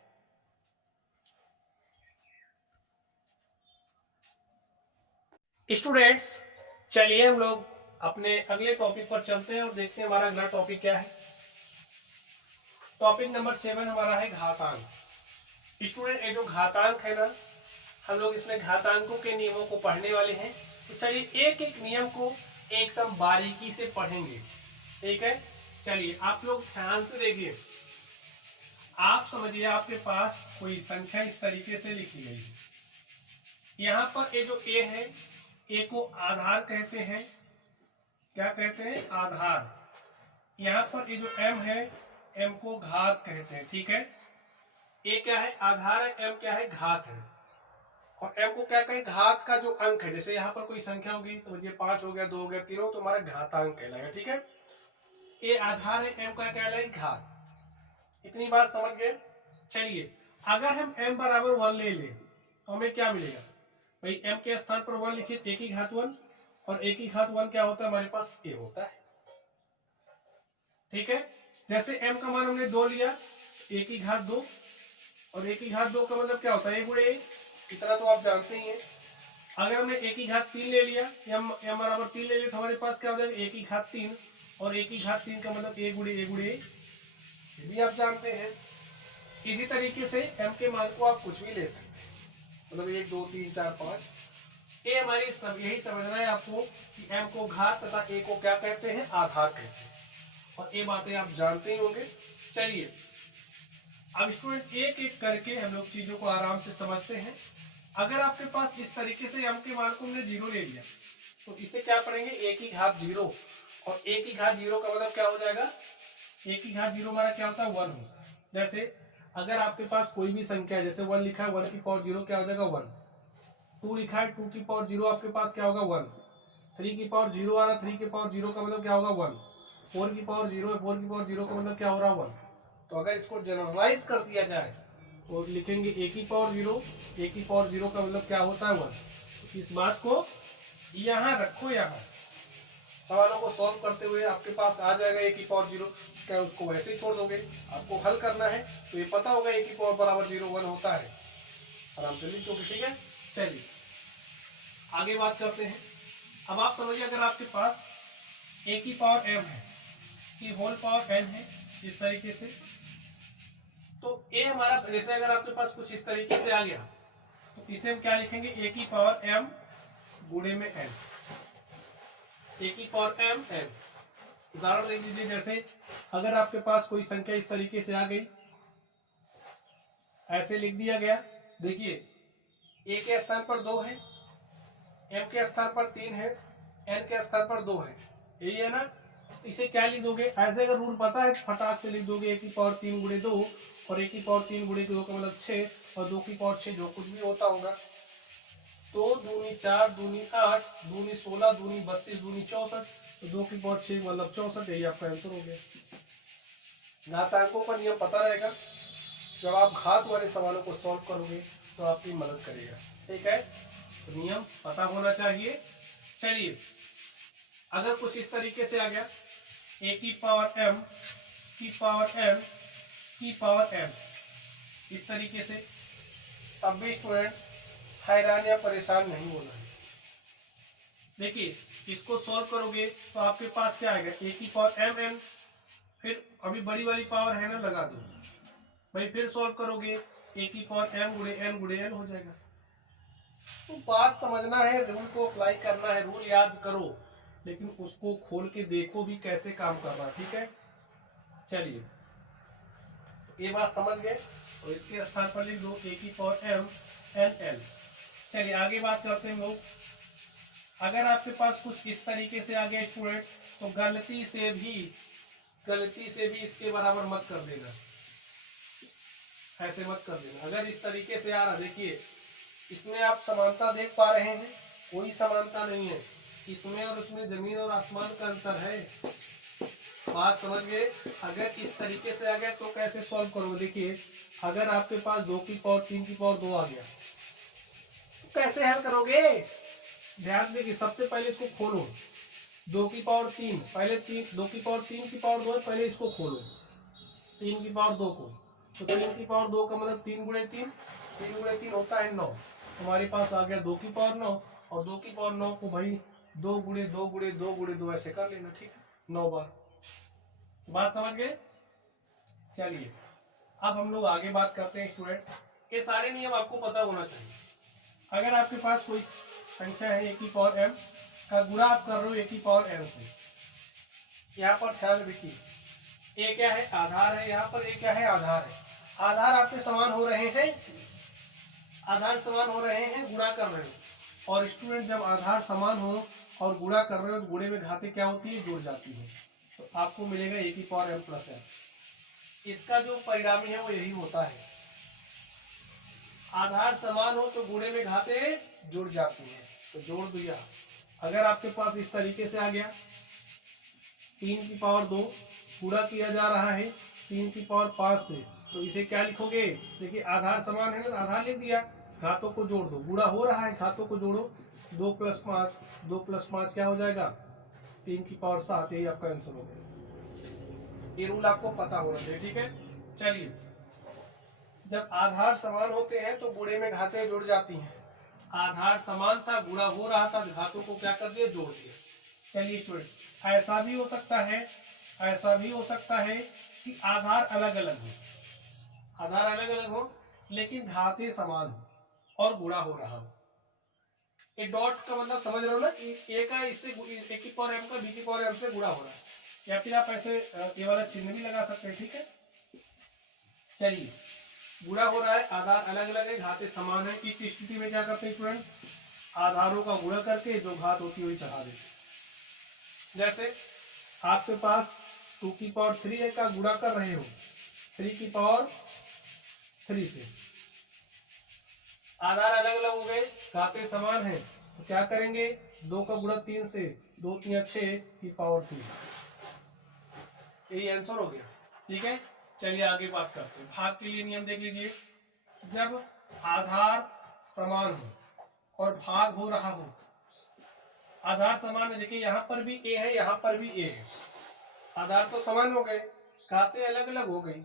स्टूडेंट्स चलिए हम लोग अपने अगले टॉपिक पर चलते हैं और देखते हैं हमारा अगला टॉपिक क्या है। टॉपिक नंबर 7 हमारा है घातांक। स्टूडेंट ये जो घातांक है ना, हम लोग इसमें घातांकों के नियमों को पढ़ने वाले हैं। तो चलिए एक एक नियम को एकदम बारीकी से पढ़ेंगे, ठीक है। चलिए आप लोग ध्यान से देखिए। आप समझिए आपके पास कोई संख्या इस तरीके से लिखी गई है। यहाँ पर ये जो ए है, ए को आधार कहते हैं। क्या कहते हैं? आधार। यहाँ पर ये जो एम है, एम को घात कहते हैं, ठीक है। ए क्या है? आधार है। एम क्या है? घात है। और एम को क्या कहें? घात का जो अंक है। जैसे यहाँ पर कोई संख्या होगी, समझिए 5 हो गया, 2 हो गया, 3 हो, तो हमारा घातांक कहलाएगा, ठीक है। ए आधार है, एम का कहलाएगा घात। इतनी बात समझ गए। चलिए अगर हम m बराबर 1 ले लें तो हमें क्या मिलेगा? भाई m के स्थान पर 1 लिखिए, एक ही घात 1, और एक ही घात 1 क्या होता है? हमारे पास a होता है, ठीक है। जैसे m का मान हमने 2 लिया, एक ही घात 2, और एक ही घात 2 का मतलब क्या होता है? a गुणे a, इतना तो आप जानते ही हैं। अगर हमने एक ही घात 3 ले लिया, m बराबर 3 ले लिया, तो हमारे पास क्या हो जाएगा? एक ही घात 3, और एक ही घात 3 का मतलब a गुणे a गुणे a, ये भी आप जानते हैं। इसी तरीके से m के मान को आप कुछ भी ले सकते हैं, मतलब 1 2 3 4 5। ये हमारी सब यही समझना है आपको कि m को घात तथा a को क्या कहते हैं? आधार कहते हैं, और ये बातें आप जानते ही होंगे। चलिए अब स्टूडेंट एक एक करके हम लोग चीजों को आराम से समझते हैं। अगर आपके पास इस तरीके से m के मान को हमने 0 ले लिया, तो इसे क्या पढ़ेंगे? एक ही घात 0, और एक ही घात 0 का मतलब क्या हो जाएगा? एक ही घात 0 हमारा क्या होता है? 1 होता है। जैसे अगर आपके पास कोई भी संख्या है, जैसे 1 लिखा है, 1 की पावर 0 क्या हो जाएगा? 1। 2 लिखा है, 2 की पावर 0 आपके पास क्या होगा? 1। 3 की पावर 0 आ रहा, 3 की पावर 0 का मतलब क्या होगा? 1। 4 की पावर 0 है, 4 की पावर 0 का मतलब क्या हो रहा है? 1। तो अगर इसको जनरलाइज कर दिया जाए तो लिखेंगे ए की पावर 0, ए की पावर 0 का मतलब क्या होता है? 1। तो इस बात को यहाँ रखो। यहाँ सवालों को सॉल्व करते हुए आपके पास आ जाएगा ए की पावर 0। क्या उसको वैसे ही छोड़ दोगे? आपको हल करना है तो ये पता होगा ए की पावर बराबर 0 1 होता है, आराम से लिख दोगे, ठीक है। चलिए आगे बात करते हैं। अब आप समझिए अगर आपके पास ए की पावर m है, की होल पावर n है, इस तरीके से, तो ए हमारा, जैसे अगर आपके पास कुछ इस तरीके से आ गया तो इसे हम क्या लिखेंगे? ए की पावर m गुणे में n, ए की पावर m n। उदाहरण दे दीजिए, जैसे अगर आपके पास कोई संख्या इस तरीके से आ गई, ऐसे लिख दिया गया। देखिए ए के स्थान पर 2 है, m के स्थान पर 3 है, n के स्थान पर 2 है, यही है ना। इसे क्या लिख दोगे? ऐसे अगर रूल पता है फटाक से लिख दोगे ए की पावर 3 गुणे 2, और ए की पावर 3 गुणे 2 का मतलब 6, और 2 की पावर 6 जो कुछ भी होता होगा। 2 दूनी 4 दूनी 8 दूनी 16 दूनी 32 दूनी 64, तो 2 की पावर 6 मतलब 64, यही आपका आंसर हो गया। घातांकों का नियम पता रहेगा, जब आप घात वाले सवालों को सॉल्व करोगे तो आपकी मदद करेगा, ठीक है। तो नियम पता होना चाहिए। चलिए अगर कुछ इस तरीके से आ गया, ए की पावर m की पावर m की पावर m, इस तरीके से, तब भी स्टूडेंट हैरान या परेशान नहीं होना है। देखिए इसको सॉल्व करोगे तो आपके पास क्या आएगा? ए की पावर m n, फिर अभी बड़ी वाली पावर है ना, लगा दो भाई, फिर सॉल्व करोगे ए की पावर m गुणे n गुणे n हो जाएगा। तो बात समझना है, रूल को अप्लाई करना है, रूल याद करो, लेकिन उसको खोल के देखो भी कैसे काम कर रहा है, ठीक है। चलिए तो ये बात समझ गए, तो इसके स्थान पर लिख दो ए की पावर m n l। चलिए आगे बात करते हैं लोग। अगर आपके पास कुछ इस तरीके से आ गया स्टूडेंट, तो गलती से भी इसके बराबर मत कर देना, ऐसे मत कर देना। अगर इस तरीके से आ रहा, देखिए इसमें आप समानता देख पा रहे हैं? कोई समानता नहीं है, इसमें और उसमें जमीन और आसमान का अंतर है। बात समझ गए? अगर इस तरीके से आ गया तो कैसे सॉल्व करोगे? देखिए अगर आपके पास 2 की पावर 3 की पावर 2 आ गया तो कैसे हल करोगे? ध्यान देखिए, सबसे पहले इसको खोलो, 2 की पावर 3, पहले 2 की पावर 3 की पावर 2 है, पहले इसको खोलो 3 की पावर 2 को, तो 3 की पावर 2 का मतलब 3 गुणे 3, 3 गुणे 3 होता है 9। हमारे पास आ गया 2 की पावर 9, और 2 की पावर 9 को भाई 2 गुणे 2 गुणे 2 गुणे 2 ऐसे कर लेना, ठीक है, 9 बार। बात समझ गए? चलिए अब हम लोग आगे बात करते हैं स्टूडेंट्स। ये सारे नियम आपको पता होना चाहिए, अगर आपके पास कोई संख्या है a की पावर m का गुणा आप कर रहे हो a की पावर n से, यहाँ पर ध्यान रखिए a क्या है, आधार है, यहाँ पर a क्या है, आधार है। आधार आपके समान हो रहे हैं, आधार समान हो रहे हैं, गुणा कर रहे हो। और स्टूडेंट जब आधार समान हो और गुणा कर रहे हो तो गुणे में घाते क्या होती है, जुड़ जाती है। तो आपको मिलेगा a की पावर m प्लस n। इसका जो परिणामी है वो यही होता है, आधार समान हो तो गुणे में घाते जुड़ जाती है। तो जोड़ दिया, अगर आपके पास इस तरीके से आ गया 3 की पावर 2 पूरा किया जा रहा है 3 की पावर 5 से, तो इसे क्या लिखोगे, देखिए आधार समान है ना, आधार लिख दिया, घातों को जोड़ दो, गुणा हो रहा है, घातों को जोड़ो, 2 प्लस 5, 2 प्लस 5 क्या हो जाएगा, 3 की पावर 7, यही आपका आंसर हो गया। ये रूल आपको पता होना चाहिए, ठीक है। चलिए, जब आधार समान होते हैं तो गुणे में घातें जुड़ जाती हैं। आधार समान था, गुणा हो रहा था, घातों को क्या कर दिया, जोड़ दिया। चलिए स्टूडेंट, ऐसा भी हो सकता है, ऐसा भी हो सकता है कि आधार अलग अलग हो, आधार अलग अलग हो लेकिन घाते समान हो और गुणा हो रहा हो। ये डॉट का मतलब समझ रहे हो ना, ए का इससे ए की पावर m का बी की पावर m से गुणा हो रहा है, या फिर आप ऐसे ये वाला चिन्ह भी लगा सकते हैं, ठीक है। चलिए, गुणा हो रहा है, आधार अलग अलग है, घाते समान है। इस स्थिति में क्या करते हैं स्टूडेंट, आधारों का गुणा करके जो घात होती है वही चढ़ा देते। जैसे आपके पास 2 की पावर 3 का गुणा कर रहे हो 3 की पावर 3 से, आधार अलग अलग हो गए, घाते समान है, तो क्या करेंगे, 2 का गुणा 3 से, 2 3 6 की पावर 3, यही आंसर हो गया, ठीक है। चलिए आगे बात करते हैं। भाग के लिए नियम देख लीजिए, जब आधार समान हो और भाग हो रहा हो, आधार समान है, देखिए यहाँ पर भी a है, यहाँ पर भी a है, आधार तो समान हो गए, घाते अलग अलग हो गई।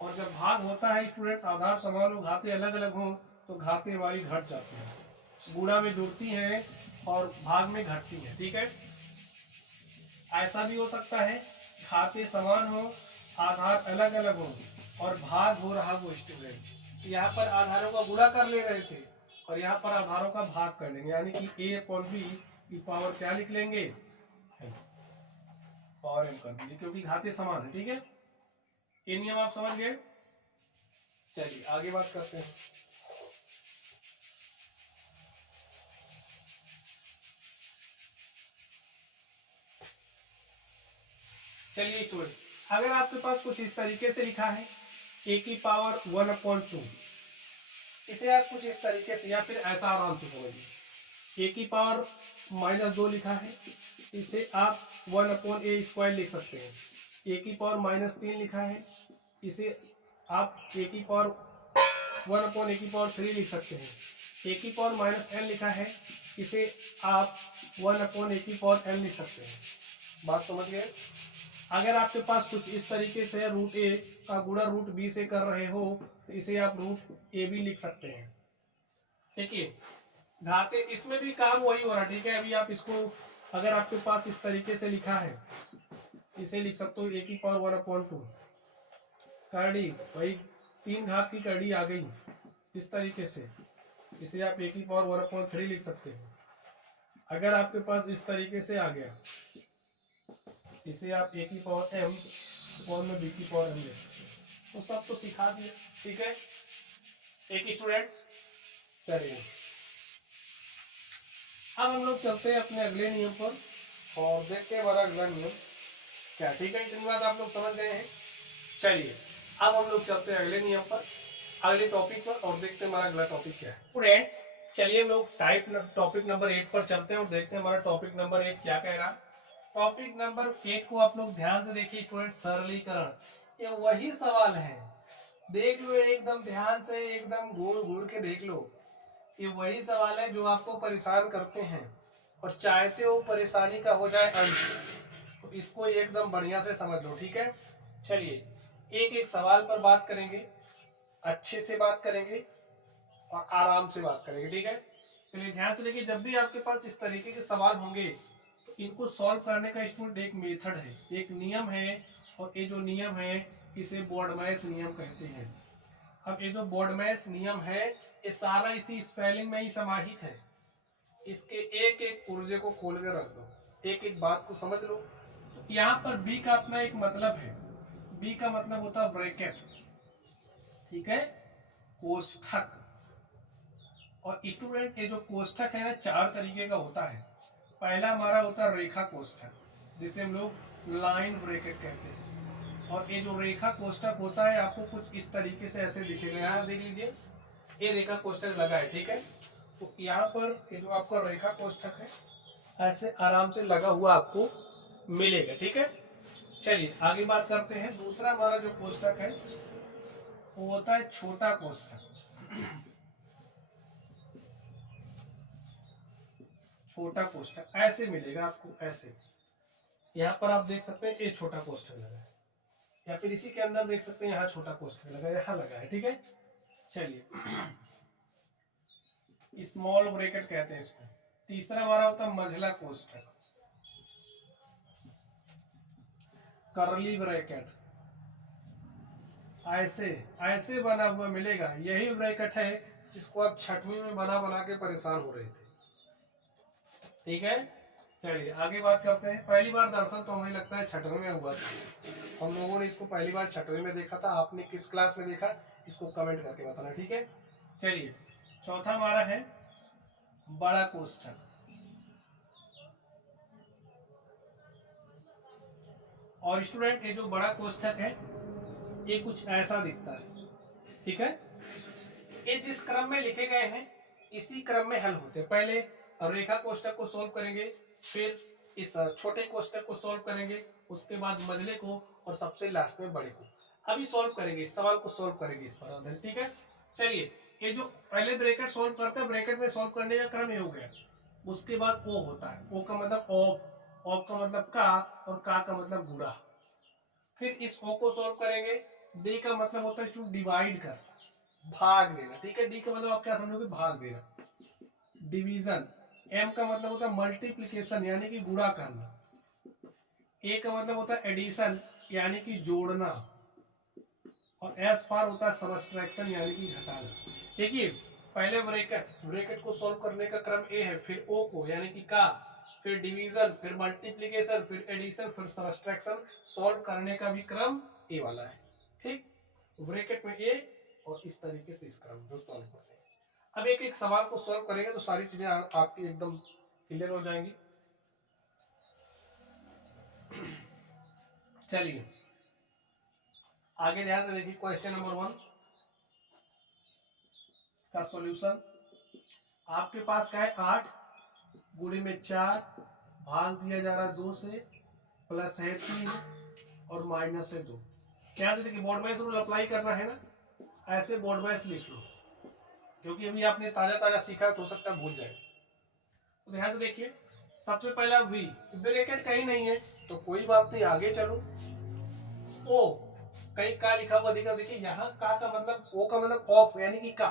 और जब भाग होता है स्टूडेंट, आधार समान हो, घाते अलग अलग हो, तो घाते हमारी घट जाती है, गुणा में जुड़ती है और भाग में घटती है, ठीक है। ऐसा भी हो सकता है, घाते समान हो, आधार अलग अलग हो और भाग हो रहा हो स्टूडेंट, यहाँ पर आधारों का गुणा कर ले रहे थे और यहाँ पर आधारों का भाग कर लेंगे, यानी कि a अपॉन b की पावर क्या लिख लेंगे, पावर m कर दीजिए, क्योंकि घाते समान है, ठीक है। ये नियम आप समझ गए। चलिए आगे बात करते हैं। चलिए स्टूडेंट, अगर आपके पास कुछ इस तरीके से लिखा है a की पावर 1/2, इसे आप कुछ इस तरीके से, या फिर ऐसा आराम से समझिए, a की पावर -2 लिखा है, इसे आप 1/a² लिख सकते हैं। a की पावर -3 लिखा है, इसे आप a की पावर 1/a की पावर 3 लिख सकते हैं। a की पावर -n लिखा है, इसे आप 1/a की पावर n लिख सकते हैं। बात समझ गए। अगर आपके पास कुछ इस तरीके से रूट a का गुणा रूट b से कर रहे हो, तो इसे आप रूट a भी लिख सकते हैं, देखिए। घाते इसमें भी काम वही हो रहा है, ठीक है। अभी आप इसको, अगर आपके पास इस तरीके से लिखा है, इसे लिख सकते हो a की पावर 1/2, करड़ी वही 3 घात की करड़ी आ गई इस तरीके से, इसे आप a की पावर 1/3 लिख सकते हैं। अगर आपके पास इस तरीके से आ गया, इसे आप a की पावर m और में b की पावर m ले सकते हैं। तो सब तो सिखा दिया, ठीक है। एक स्टूडेंट, चलिए अब हम लोग चलते हैं अपने अगले नियम पर और देखते हैं हमारा अगला नियम क्या, ठीक है। इतनी बात आप लोग समझ गए हैं। चलिए अब हम लोग चलते हैं अगले नियम पर, अगले टॉपिक पर, और देखते हैं हमारा अगला टॉपिक क्या है। स्टूडेंट्स चलिए हम लोग टॉपिक नंबर 8 पर चलते हैं और देखते हैं हमारा टॉपिक नंबर 8 क्या कह रहा है। टॉपिक नंबर 8 को आप लोग ध्यान से देखिए स्टूडेंट, सरलीकरण। ये वही सवाल है, देख लो एकदम ध्यान से, एकदम घूर घूर के देख लो। ये वही सवाल है जो आपको परेशान करते हैं और चाहते हो परेशानी का हो जाए अंत, तो इसको एकदम बढ़िया से समझ लो, ठीक है। चलिए एक एक सवाल पर बात करेंगे, अच्छे से बात करेंगे और आराम से बात करेंगे, ठीक है। चलिए ध्यान से देखिए, जब भी आपके पास इस तरीके के सवाल होंगे तो इनको सॉल्व करने का स्टूडेंट एक मेथड है, एक नियम है, और ये जो नियम है इसे बोर्डमैस नियम कहते हैं। अब ये जो बोर्डमैस नियम है ये सारा इसी स्पेलिंग में ही समाहित है। इसके एक एक पुर्जे को खोल कर रख दो, एक एक बात को समझ लो। तो यहाँ पर बी का अपना एक मतलब है, बी का मतलब होता है ब्रैकेट, ठीक है, कोष्ठक। और स्टूडेंट ये जो कोष्ठक है ना चार तरीके का होता है। पहला हमारा होता है रेखा कोष्ठक, जिसे हम लोग लाइन ब्रैकेट कहते हैं। और ये जो रेखा कोष्ठक होता है आपको कुछ इस तरीके से ऐसे दिखेगा। यहाँ देख लीजिए ये रेखा कोष्ठक लगा है, ठीक है। तो यहाँ पर ये जो आपका रेखा कोष्ठक है ऐसे आराम से लगा हुआ आपको मिलेगा, ठीक है। चलिए आगे बात करते हैं। दूसरा हमारा जो कोष्ठक है वो होता है छोटा कोष्ठक। छोटा कोष्ठक ऐसे मिलेगा आपको, ऐसे। यहाँ पर आप देख सकते हैं ये छोटा कोष्ठक लगा है, या फिर इसी के अंदर देख सकते हैं यहाँ छोटा कोष्ठक लगा है, यहाँ लगा है, ठीक है। चलिए स्मॉल ब्रैकेट कहते हैं इसको। तीसरा हमारा होता है मझला कोष्ठक, करली ब्रैकेट। ऐसे ऐसे बना हुआ मिलेगा, यही ब्रैकेट है जिसको आप छठवीं में बना बना के परेशान हो रहे थे, ठीक है। चलिए आगे बात करते हैं। पहली बार दरअसल तो हमें लगता है छठवीं में हुआ था, हम लोगों ने इसको पहली बार छठवीं में देखा था। आपने किस क्लास में देखा इसको कमेंट करके बताना, ठीक है। चलिए चौथा हमारा है बड़ा कोष्ठक। और स्टूडेंट ये जो बड़ा कोष्ठक है ये कुछ ऐसा दिखता है, ठीक है। ये जिस क्रम में लिखे गए हैं इसी क्रम में हल होते हैं। पहले रेखा कोष्ठक को सॉल्व करेंगे, फिर इस छोटे कोष्ठक को सॉल्व करेंगे, उसके बाद मझले को, और सबसे लास्ट में बड़े को। अभी सॉल्व करेंगे, इस सवाल को सॉल्व करेंगे इस पर, ठीक है। चलिए ये जो पहले ब्रैकेट सॉल्व करते हैं, ब्रैकेट में सॉल्व करने का क्रम ये हो गया। उसके बाद ओ होता है, ओ का मतलब ऑफ, ऑफ का मतलब का, और का मतलब गुणा। फिर इस ओ को सॉल्व करेंगे। डी का मतलब होता है डिवाइड कर, भाग देना, ठीक है। डी का मतलब आप क्या समझोगे, भाग देना, डिवीजन। एम का मतलब होता है मल्टीप्लिकेशन यानी कि गुणा करना। ए का मतलब होता है एडिशन यानी कि जोड़ना। और एस फॉर होता है सबट्रैक्शन यानी कि घटाना। देखिए पहले ब्रैकेट को सॉल्व करने का क्रम ए है, फिर ओ को यानी कि का, फिर डिवीजन, फिर मल्टीप्लिकेशन, फिर एडिशन, फिर सबट्रैक्शन। सॉल्व करने का भी क्रम ए वाला है, ठीक। ब्रैकेट में ए और इस तरीके से इस क्रम को सॉल्व करते हैं। अब एक एक सवाल को सॉल्व करेंगे तो सारी चीजें आपकी एकदम क्लियर हो जाएंगी। चलिए आगे ध्यान से देखिए, क्वेश्चन नंबर 1 का सॉल्यूशन। आपके पास क्या है 8 गुणे में 4, भाग दिया जा रहा है 2 से, प्लस है 3 और माइनस है 2। क्या देखिए बोर्ड वाइज रूल अप्लाई करना है ना, ऐसे बोर्ड वाइज लिख लो, क्योंकि अभी आपने ताजा ताजा सीखा तो हो सकता है भूल जाए। तो ध्यान से देखिए, सबसे पहला वी, ब्रैकेट कहीं नहीं है तो कोई बात नहीं, आगे चलो। ओ कहीं का लिखा हुआ दिखा, देखिए यहाँ का मतलब, ओ का मतलब ऑफ यानी कि का,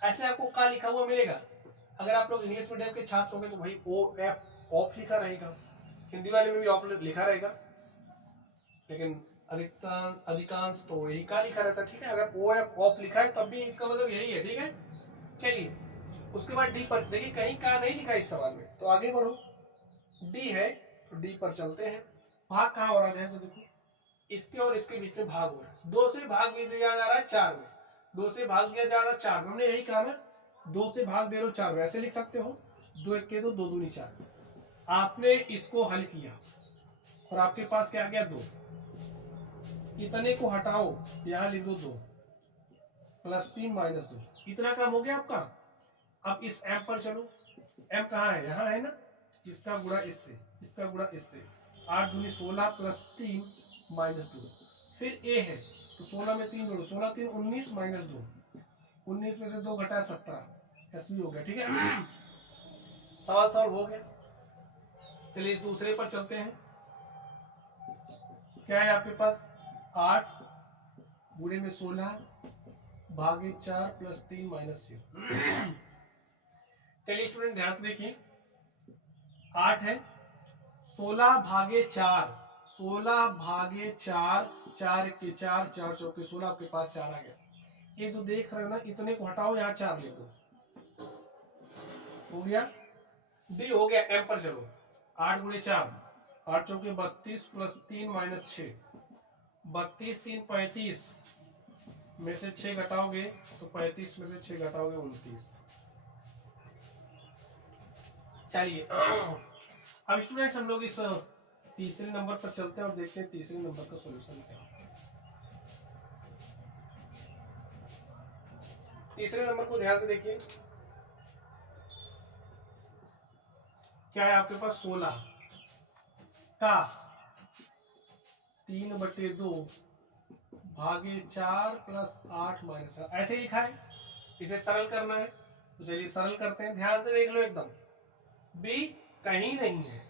ऐसे आपको का लिखा हुआ मिलेगा। अगर आप लोग इंग्लिश मीडियम के छात्र होंगे तो भाई ओ एफ ऑफ लिखा रहेगा, हिंदी वाले में भी ऑफ लिखा रहेगा, लेकिन अधिकांश तो यही का लिखा रहता है, ठीक है। अगर ओ एफ ऑफ लिखा है तब भी इसका मतलब यही है, ठीक है। चलिए उसके बाद डी पर देखिए, कहीं का नहीं लिखा इस सवाल में, तो आगे बढ़ो। डी है तो डी पर चलते हैं। भाग कहाँ हो रहा है, ध्यान से देखो, इसके और इसके बीच में भाग हो रहा है। 2 से भाग भी दिया जा रहा है 4 में, 2 से भाग दिया जा रहा है 4 में, हमने यही कहा ना 2 से भाग दे रहे हो 4 में, ऐसे लिख सकते हो 2 1 के 2, 2 दूनी 4। आपने इसको हल किया और आपके पास क्या आ गया 2, इतने को हटाओ, यहाँ लिख दो 2 प्लस 3 माइनस 2, इतना काम हो गया आपका। अब इस एम पर चलो, एम कहाँ है, यहाँ है ना, इसका गुणा इससे, इसका गुणा इससे, 8 दूनी 16 प्लस 3 माइनस 2। फिर ए है तो 16 में 3 जोड़ो, 16 3 19 माइनस 2, 19 में से 2 घटाया 17, ऐसे भी हो गया, ठीक है। सवाल सॉल्व हो गया। चलिए दूसरे पर चलते हैं। क्या है आपके पास 8 गुणे में 16 भागे 4 प्लस 3 माइनस 0। चलिए स्टूडेंट ध्यान से देखिए, 8 है, 16 भागे 4, 16 भागे 4, 4 के 4, 4 चौके 16, आपके पास 4 आ गया। ये जो देख रहे हो ना, इतने को हटाओ, यहाँ 4 लिख दो, हो गया। डी हो गया। एम पर चलो। 8 गुणे 4, 8 चौके 32 प्लस 3 माइनस 6, 32 3 35 में से 6 घटाओगे तो 35 में से 6 घटाओगे 29। चलिए अब स्टूडेंट्स हम लोग इस तीसरे नंबर पर चलते हैं और देखते हैं तीसरे नंबर का सॉल्यूशन क्या है। तीसरे नंबर को ध्यान से देखिए, क्या है आपके पास 16 का 3/2 भागे 4 प्लस 8 माइनस 4, ऐसे लिखा है। इसे सरल करना है तो चलिए सरल करते हैं। ध्यान से देख लो एकदम, बी कहीं नहीं है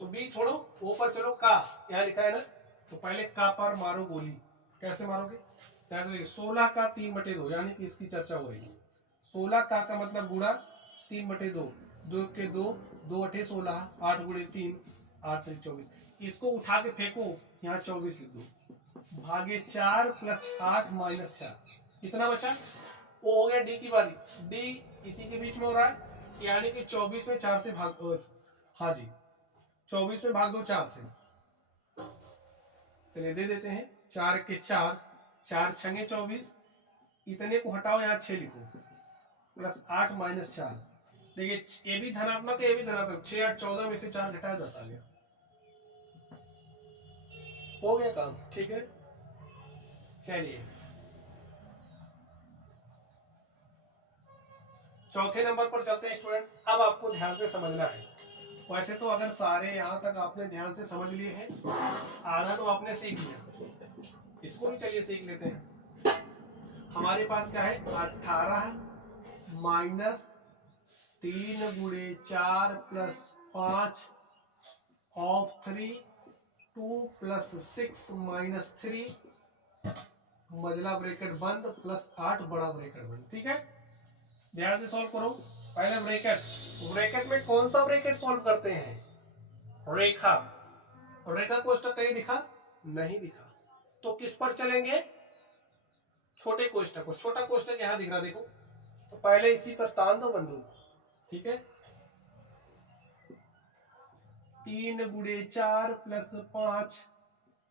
तो बी छोड़ो, ओ पर चलो। का यहाँ लिखा है ना, तो पहले का पर मारो गोली। कैसे मारोगे? ध्यान से देखिए, 16 का 3/2 यानी कि इसकी चर्चा हो रही है। 16 का मतलब गुणा 3/2, 2 के 2, 2 8 16, 8 गुणे 3, 8 3 24। इसको उठा के फेंको, यहाँ 24 लिख दो, भागे 4 प्लस 8 माइनस 4, कितना बचा? वो हो गया डी की बारी। डी इसी के बीच में हो रहा है, यानी कि 24 में 4 से भाग, हाँ जी 24 में भाग दो 4 से, चलिए दे देते हैं। 4 के 4, 4 छंगे 24, इतने को हटाओ, यहाँ 6 लिखो, प्लस 8 माइनस 4। देखिए ये भी धनात्मक है, ये भी धनात्मक। 6 8 14 में से 4 घटाया 10 आ गया, हो गया काम। ठीक है, चलिए चौथे नंबर पर चलते हैं स्टूडेंट्स। अब आपको ध्यान से समझना है। वैसे तो अगर सारे यहाँ तक आपने ध्यान से समझ लिए हैं, आधा तो आपने सीख लिया, इसको भी चलिए सीख लेते हैं। हमारे पास क्या है? 18 माइनस 3 गुणे 4 प्लस 5 ऑफ 3, 2 प्लस 6 माइनस 3, मजला ब्रैकेट बंद, प्लस 8 बड़ा ब्रैकेट बंद। ठीक है, ध्यान से सॉल्व करो। पहले ब्रैकेट, ब्रैकेट में कौन सा ब्रैकेट सॉल्व करते हैं? रेखा। रेखा कोष्टक कहीं दिखा? नहीं दिखा, तो किस पर चलेंगे? छोटे कोष्टक को। छोटा कोष्टक यहां दिख रहा, देखो, तो पहले इसी पर तान दो बंदूक। ठीक है, 3 गुणे 4 प्लस 5,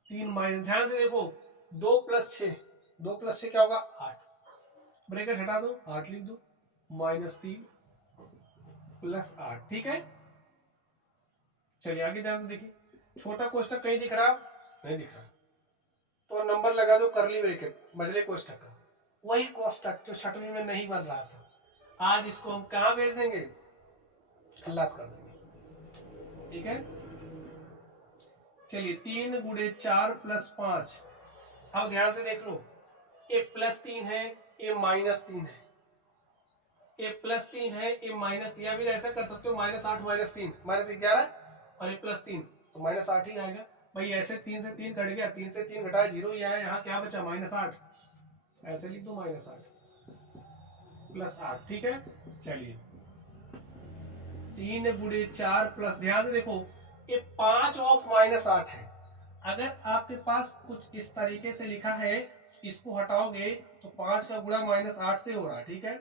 3 माइनस, ध्यान से देखो, 2 प्लस 6, 2 प्लस 6 क्या होगा? 8, ब्रैकेट हटा दो, 8 लिख दो, -3 प्लस 8। ठीक है, चलिए आगे ध्यान से देखिए। छोटा कोष्टक कहीं दिख रहा? नहीं दिख रहा, तो नंबर लगा दो कर्ली ब्रैकेट, मझले कोष्टक का, वही कोष्टक जो छठवीं में नहीं बन रहा था। आज इसको हम कहां भेज देंगे? खल्लास कर देंगे। ठीक है, चलिए 3 गुणे 4 प्लस 5। अब ध्यान से देख लो, ये +3 है, ये -3 है, ये +3 है, ये -, या फिर ऐसा कर सकते हो -8 -3 -11 और ये +3, तो -8 ही आएगा भाई। ऐसे 3 से 3 कट गया, 3 से 3 घटाया 0 ही आया, यहाँ क्या बचा? -8, ऐसे लिख दो, -8 प्लस 8। ठीक है, चलिए 3 गुणे 4 प्लस, ध्यान से देखो, ये 5 ऑफ -8 है। अगर आपके पास कुछ इस तरीके से लिखा है, इसको हटाओगे तो 5 का गुणा -8 से हो रहा है। ठीक है,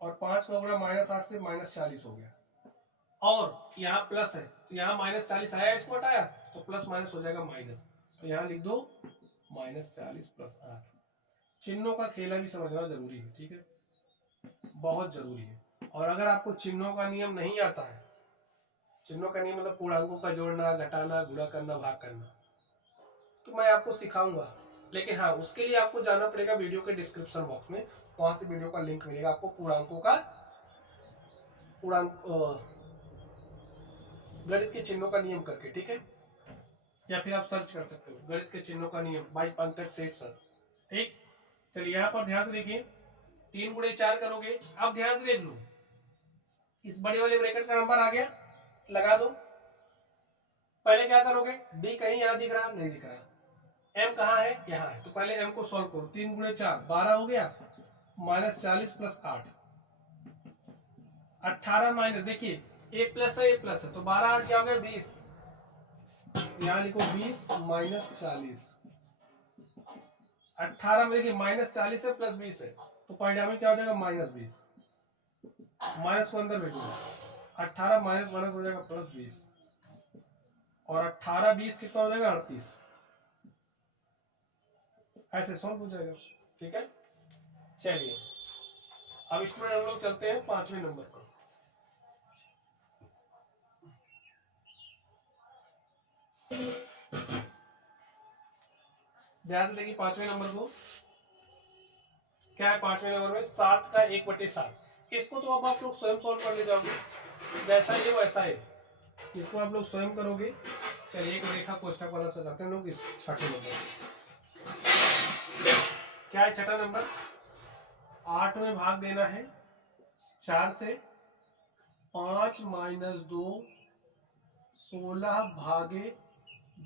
और 5 का गुणा -8 से -40 हो गया, और यहाँ प्लस है तो यहाँ -40 आया, इसको हटाया तो प्लस माइनस हो जाएगा माइनस, तो यहाँ लिख दो -40 प्लस 8। चिन्हों का खेला भी समझना जरूरी है। ठीक है, बहुत जरूरी है। और अगर आपको चिन्हों का नियम नहीं आता है, चिन्हों का नियम मतलब पूर्णांकों का जोड़ना, घटाना, गुणा करना, भाग करना, तो मैं आपको सिखाऊंगा। लेकिन हाँ, उसके लिए आपको जाना पड़ेगा वीडियो के डिस्क्रिप्शन बॉक्स में, वहां से वीडियो का लिंक मिलेगा आपको पूर्णांकों का, गणित के चिन्हों का नियम करके। ठीक है, या फिर आप सर्च कर सकते हो गणित के चिन्हों का नियम बाई पंकज सेठ सर। ठीक, चलिए यहाँ पर ध्यान से देखिए, 3 गुणे 4 करोगे। अब ध्यान से देख लो, इस बड़े वाले ब्रैकेट का नंबर आ गया, लगा दो। पहले क्या करोगे? डी कहीं यहाँ दिख रहा? नहीं दिख रहा। एम कहाँ है? यहाँ है, तो पहले एम को सॉल्व करो। 3 गुणे 4 12 हो गया, -40 प्लस 8, 18 माइनस, देखिए ए प्लस है, ए प्लस है, तो 12 8 क्या हो गया? 20, यहाँ लिखो 20 -40, 18 में देखिए -40 है प्लस 20 है, तो परिणामी क्या हो जाएगा -20, माइनस को अंदर भेजूंगा, 18 माइनस माइनस हो जाएगा +20, और 18 20 कितना हो जाएगा 38, ऐसे सॉल्व हो जाएगा। ठीक है, चलिए अब स्टूडेंट हम लोग चलते हैं 5वें नंबर पर। ध्यान से देखिए 5वें नंबर को, क्या है 5वें नंबर में 7 का 1/7। इसको तो अब आप लोग स्वयं सॉल्व कर ले जाओगे, जैसा ये वैसा है, इसको आप लोग स्वयं करोगे। चलिए एक रेखा कोष्ठक वाला से करते हैं लोग इस 6ठे नंबर। क्या है 6ठा नंबर, 8 में भाग देना है 4 से, 5 - 2 16 भागे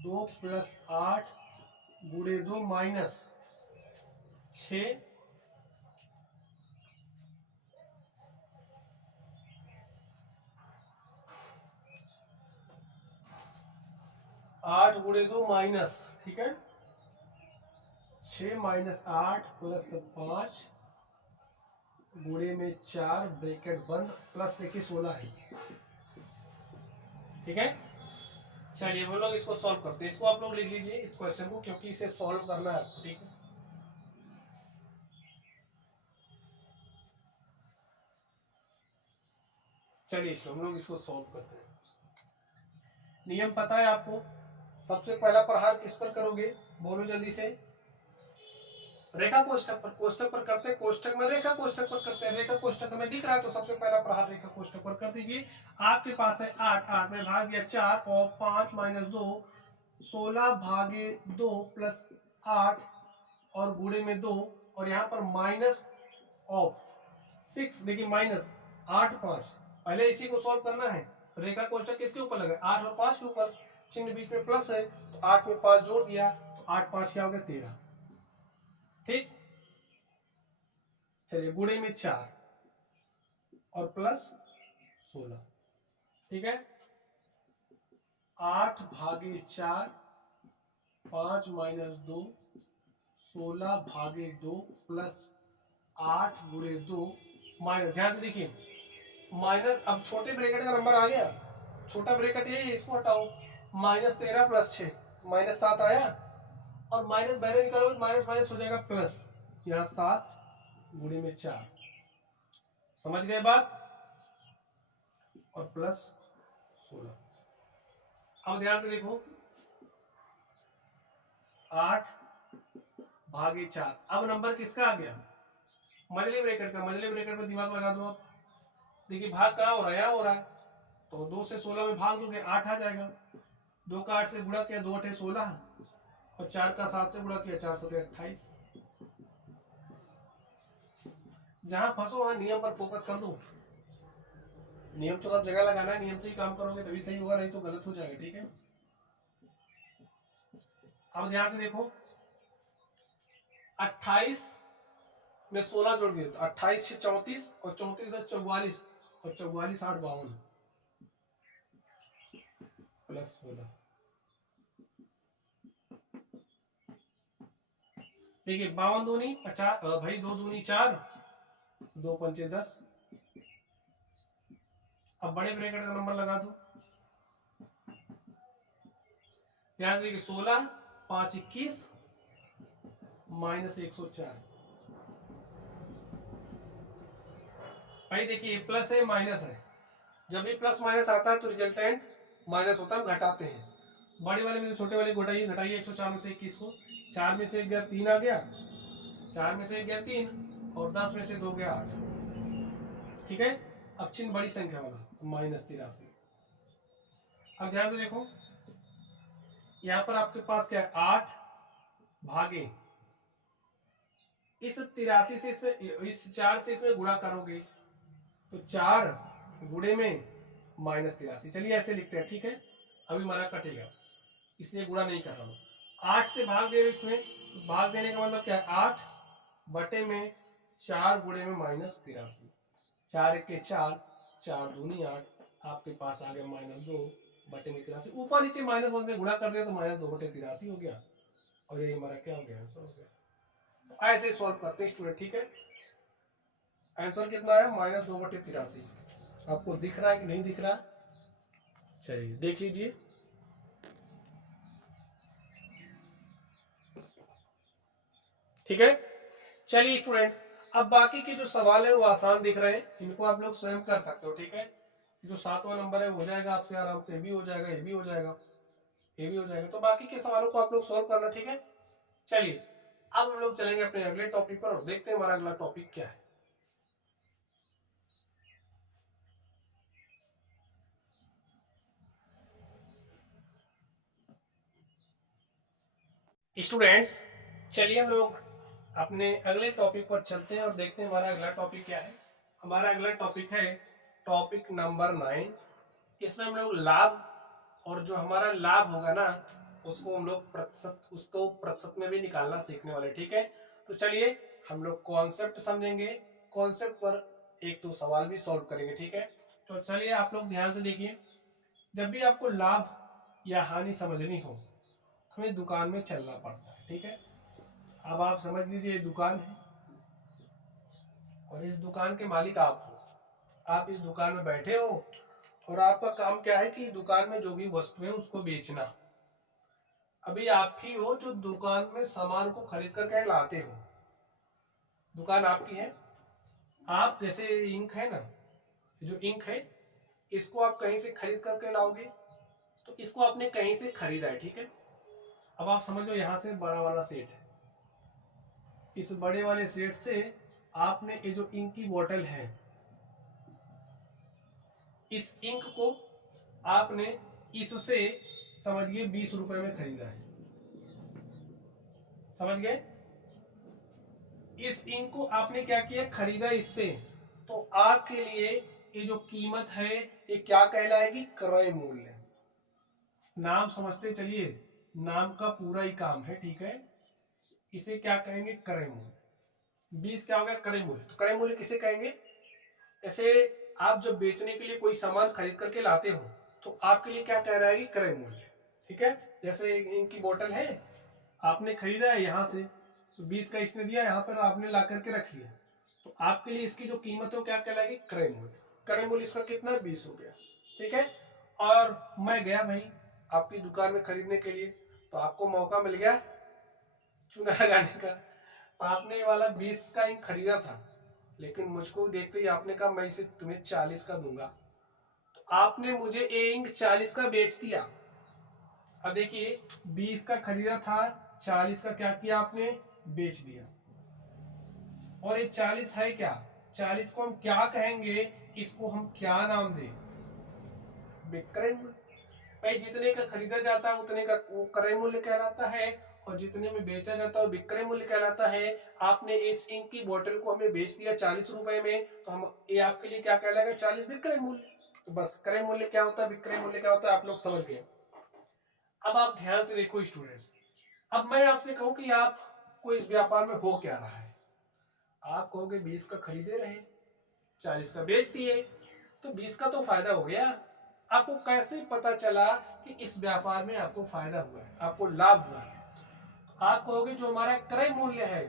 2 + 8 गुणे 2 -6, 8 गुणे 2 माइनस, ठीक है, 6 - 8 + 5 गुणे में 4 ब्रैकेट बंद प्लस देखिए 16 है। ठीक है, चलिए हम लोग इसको सॉल्व करते हैं। इसको आप लोग लिख लीजिए इस क्वेश्चन को, क्योंकि इसे सॉल्व करना है आपको। ठीक है, चलिए इसको हम लोग इसको सॉल्व करते हैं। नियम पता है आपको, सबसे पहला प्रहार किस पर करोगे, बोलो जल्दी से। रेखा कोष्ठक पर, कोष्ठक पर करते हैं, कोष्ठक में रेखा कोष्ठक पर करते हैं। रेखा कोष्ठक हमें दिख रहा है तो सबसे पहला प्रहार रेखा कोष्ठक पर कर दीजिए। आपके पास है 8, 8 में भाग दिया 4 और 5 - 2 16 भागे 2 + 8 और गुणे में 2, और यहाँ पर -6, देखिए -8 5, पहले इसी को सॉल्व करना है। रेखा कोष्ठक किसके ऊपर लगा, 8 और 5 के ऊपर, चिन्ह बीच में प्लस है तो 8 में 5 जोड़ दिया तो 8 5 क्या हो गया 13। ठीक, चलिए गुणे में 4 और +16। ठीक है, 8 भागे 4 5 - 2 16 भागे 2 + 8 गुणे 2 माइनस, ध्यान से देखिए माइनस, अब छोटे ब्रैकेट का नंबर आ गया, छोटा ब्रैकेट ये, इसको हटाओ, -13 + 6 -7 आया, और माइनस बाहर निकालो माइनस माइनस हो जाएगा प्लस, यहाँ 7 गुणे में 4, समझ गए बात, और +16। अब ध्यान से देखो 8 भागे 4, अब नंबर किसका आ गया, मझले ब्रैकेट का। मझले ब्रैकेट में दिमाग लगा दो आप, देखिए भाग कहाँ हो रहा है, यहाँ हो रहा है, तो 2 से 16 में भाग दोगे 8 आ जाएगा, 2 का 8 से गुणा किया 2 8 16, और 4 का 7 से गुणा किया 4 7 28। जहां फंसो वहां नियम पर फोकस कर दो, नियम तो सब जगह लगाना है, नियम से ही काम करोगे तभी सही होगा, नहीं तो गलत हो जाएगा। ठीक है, अब ध्यान से देखो 28 में 16 जोड़ दिए तो 28 से 34, और 34 से 44, और 44 8 52 +16। देखिए 52 दूनी 50, भाई 2 दूनी 4, 2 पंचे 10। अब बड़े ब्रैकेट का नंबर लगा दो, ध्यान देखिए 16 5 21 -104। भाई देखिए प्लस है माइनस है, जब भी प्लस माइनस आता है तो रिजल्टेंट माइनस होता है, हम घटाते हैं। बड़े वाले में से छोटे वाले घटाइए, घटाइए 104 में से 21 को, 4 में से 1 गया 3 आ गया, 4 में से 1 गया 3, और 10 में से 2 गया 8। ठीक है, अब चिन्ह बड़ी संख्या वाला -83। अब ध्यान से देखो यहाँ पर आपके पास क्या है 8 भागे, इस 83 से इसमें, इस 4 से इसमें गुणा करोगे तो 4 गुणे में -83। चलिए ऐसे लिखते हैं। ठीक है, अभी हमारा कटेगा इसलिए गुणा नहीं कर रहा हूँ। 8 से भाग दे, इसमें भाग देने का मतलब क्या है 8 बटे में 4 गुणे में -83, 4 1 के 4, 4 दूनी 8, आपके पास आ गया -2 बटे में 83। ऊपर नीचे -1 से गुणा कर दिया तो -2 बटे 83 हो गया, और ये हमारा क्या हो गया, आंसर हो गया। तो ऐसे सॉल्व करते हैं स्टूडेंट। ठीक है, आंसर कितना है -2/83। आपको दिख रहा है कि नहीं दिख रहा? चलिए देख लीजिए। ठीक है, चलिए स्टूडेंट, अब बाकी के जो सवाल है वो आसान दिख रहे हैं, इनको आप लोग स्वयं कर सकते हो। ठीक है, जो 7वां नंबर है हो जाएगा आपसे आराम से, ये भी हो जाएगा, ये भी हो जाएगा, ये भी हो जाएगा। तो बाकी के सवालों को आप लोग सॉल्व करना। ठीक है, चलिए अब हम लोग चलेंगे अपने अगले टॉपिक पर और देखते हैं हमारा अगला टॉपिक क्या है। स्टूडेंट्स, चलिए हम लोग अपने अगले टॉपिक पर चलते हैं और देखते हैं हमारा अगला टॉपिक क्या है। हमारा अगला टॉपिक है टॉपिक नंबर 9। इसमें हम लोग लाभ, और जो हमारा लाभ होगा ना उसको हम लोग प्रतिशत में भी निकालना सीखने वाले। ठीक है, तो चलिए हम लोग कॉन्सेप्ट समझेंगे, कॉन्सेप्ट पर एक दो सवाल भी सॉल्व करेंगे। ठीक है, तो चलिए आप लोग ध्यान से देखिए। जब भी आपको लाभ या हानि समझनी हो, हमें दुकान में चलना पड़ता है। ठीक है, अब आप समझ लीजिए ये दुकान है और इस दुकान के मालिक आप हो। आप इस दुकान में बैठे हो और आपका काम क्या है कि दुकान में जो भी वस्तु है उसको बेचना। अभी आप ही हो जो दुकान में सामान को खरीद कर लाते हो। दुकान आपकी है। आप जैसे इंक है ना, जो इंक है इसको आप कहीं से खरीद करके लाओगे, तो इसको आपने कहीं से खरीदा है। ठीक है, अब आप समझ लो यहाँ से बड़ा वाला सेट है, इस बड़े वाले सेट से आपने ये जो इंक की बोतल है, इस इंक को आपने इससे समझिए 20 रुपए में खरीदा है। समझ गए? इस इंक को आपने क्या किया, खरीदा इससे, तो आपके लिए ये जो कीमत है ये क्या कहलाएगी, क्रय मूल्य। नाम समझते चलिए, नाम का पूरा ही काम है। ठीक है, इसे क्या कहेंगे, क्रय मूल्य। 20 क्या हो गया, क्रय मूल्य। तो क्रय मूल्य किसे कहेंगे? जैसे आप जब बेचने के लिए कोई सामान खरीद करके लाते हो तो आपके लिए क्या कहलाएगी, क्रय मूल्य। ठीक है, जैसे इंक की बोतल है, आपने खरीदा है यहाँ से, तो 20 का इसने दिया, यहाँ पर आपने ला करके रख लिया, तो आपके लिए इसकी जो कीमत है वो क्या कहलाएगी, क्रय मूल्य। क्रय मूल्य इसका कितना है, 20 रुपया। ठीक है, और मैं गया भाई आपकी दुकान में खरीदने के लिए, तो आपको मौका मिल गया चूना लगाने का, तो आपने ये वाला 20 का इंक खरीदा था, लेकिन मुझको देखते ही आपने कहा मैं इसे तुम्हें 40 का दूंगा, तो आपने मुझे ये इंक 40 का बेच दिया। अब देखिए 20 का खरीदा था, 40 का क्या किया आपने, बेच दिया। और ये 40 है क्या, 40 को हम क्या कहेंगे, इसको हम क्या नाम दें, विक्रय मूल्य। भाई जितने का खरीदा जाता है उतने का वो क्रय मूल्य कहलाता है, और जितने में बेचा जाता है वो विक्रय मूल्य कहलाता है। आपने इस इंक की बोतल को हमें बेच दिया 40 रुपए में, तो हम ये आपके लिए क्या कहलाएगा, 40 विक्रय मूल्य। तो बस क्रय मूल्य क्या होता है, विक्रय मूल्य क्या होता है, आप लोग समझ गए। अब आप ध्यान से देखो स्टूडेंट्स, अब मैं आपसे कहूं कि आपको इस व्यापार में हो क्या रहा है। आप कहोगे 20 का खरीदे रहे, 40 का बेच दिए, तो 20 का तो फायदा हो गया। आपको कैसे पता चला कि इस व्यापार में आपको फायदा हुआ है, आपको लाभ हुआ है? तो आप कहोगे जो हमारा क्रय मूल्य है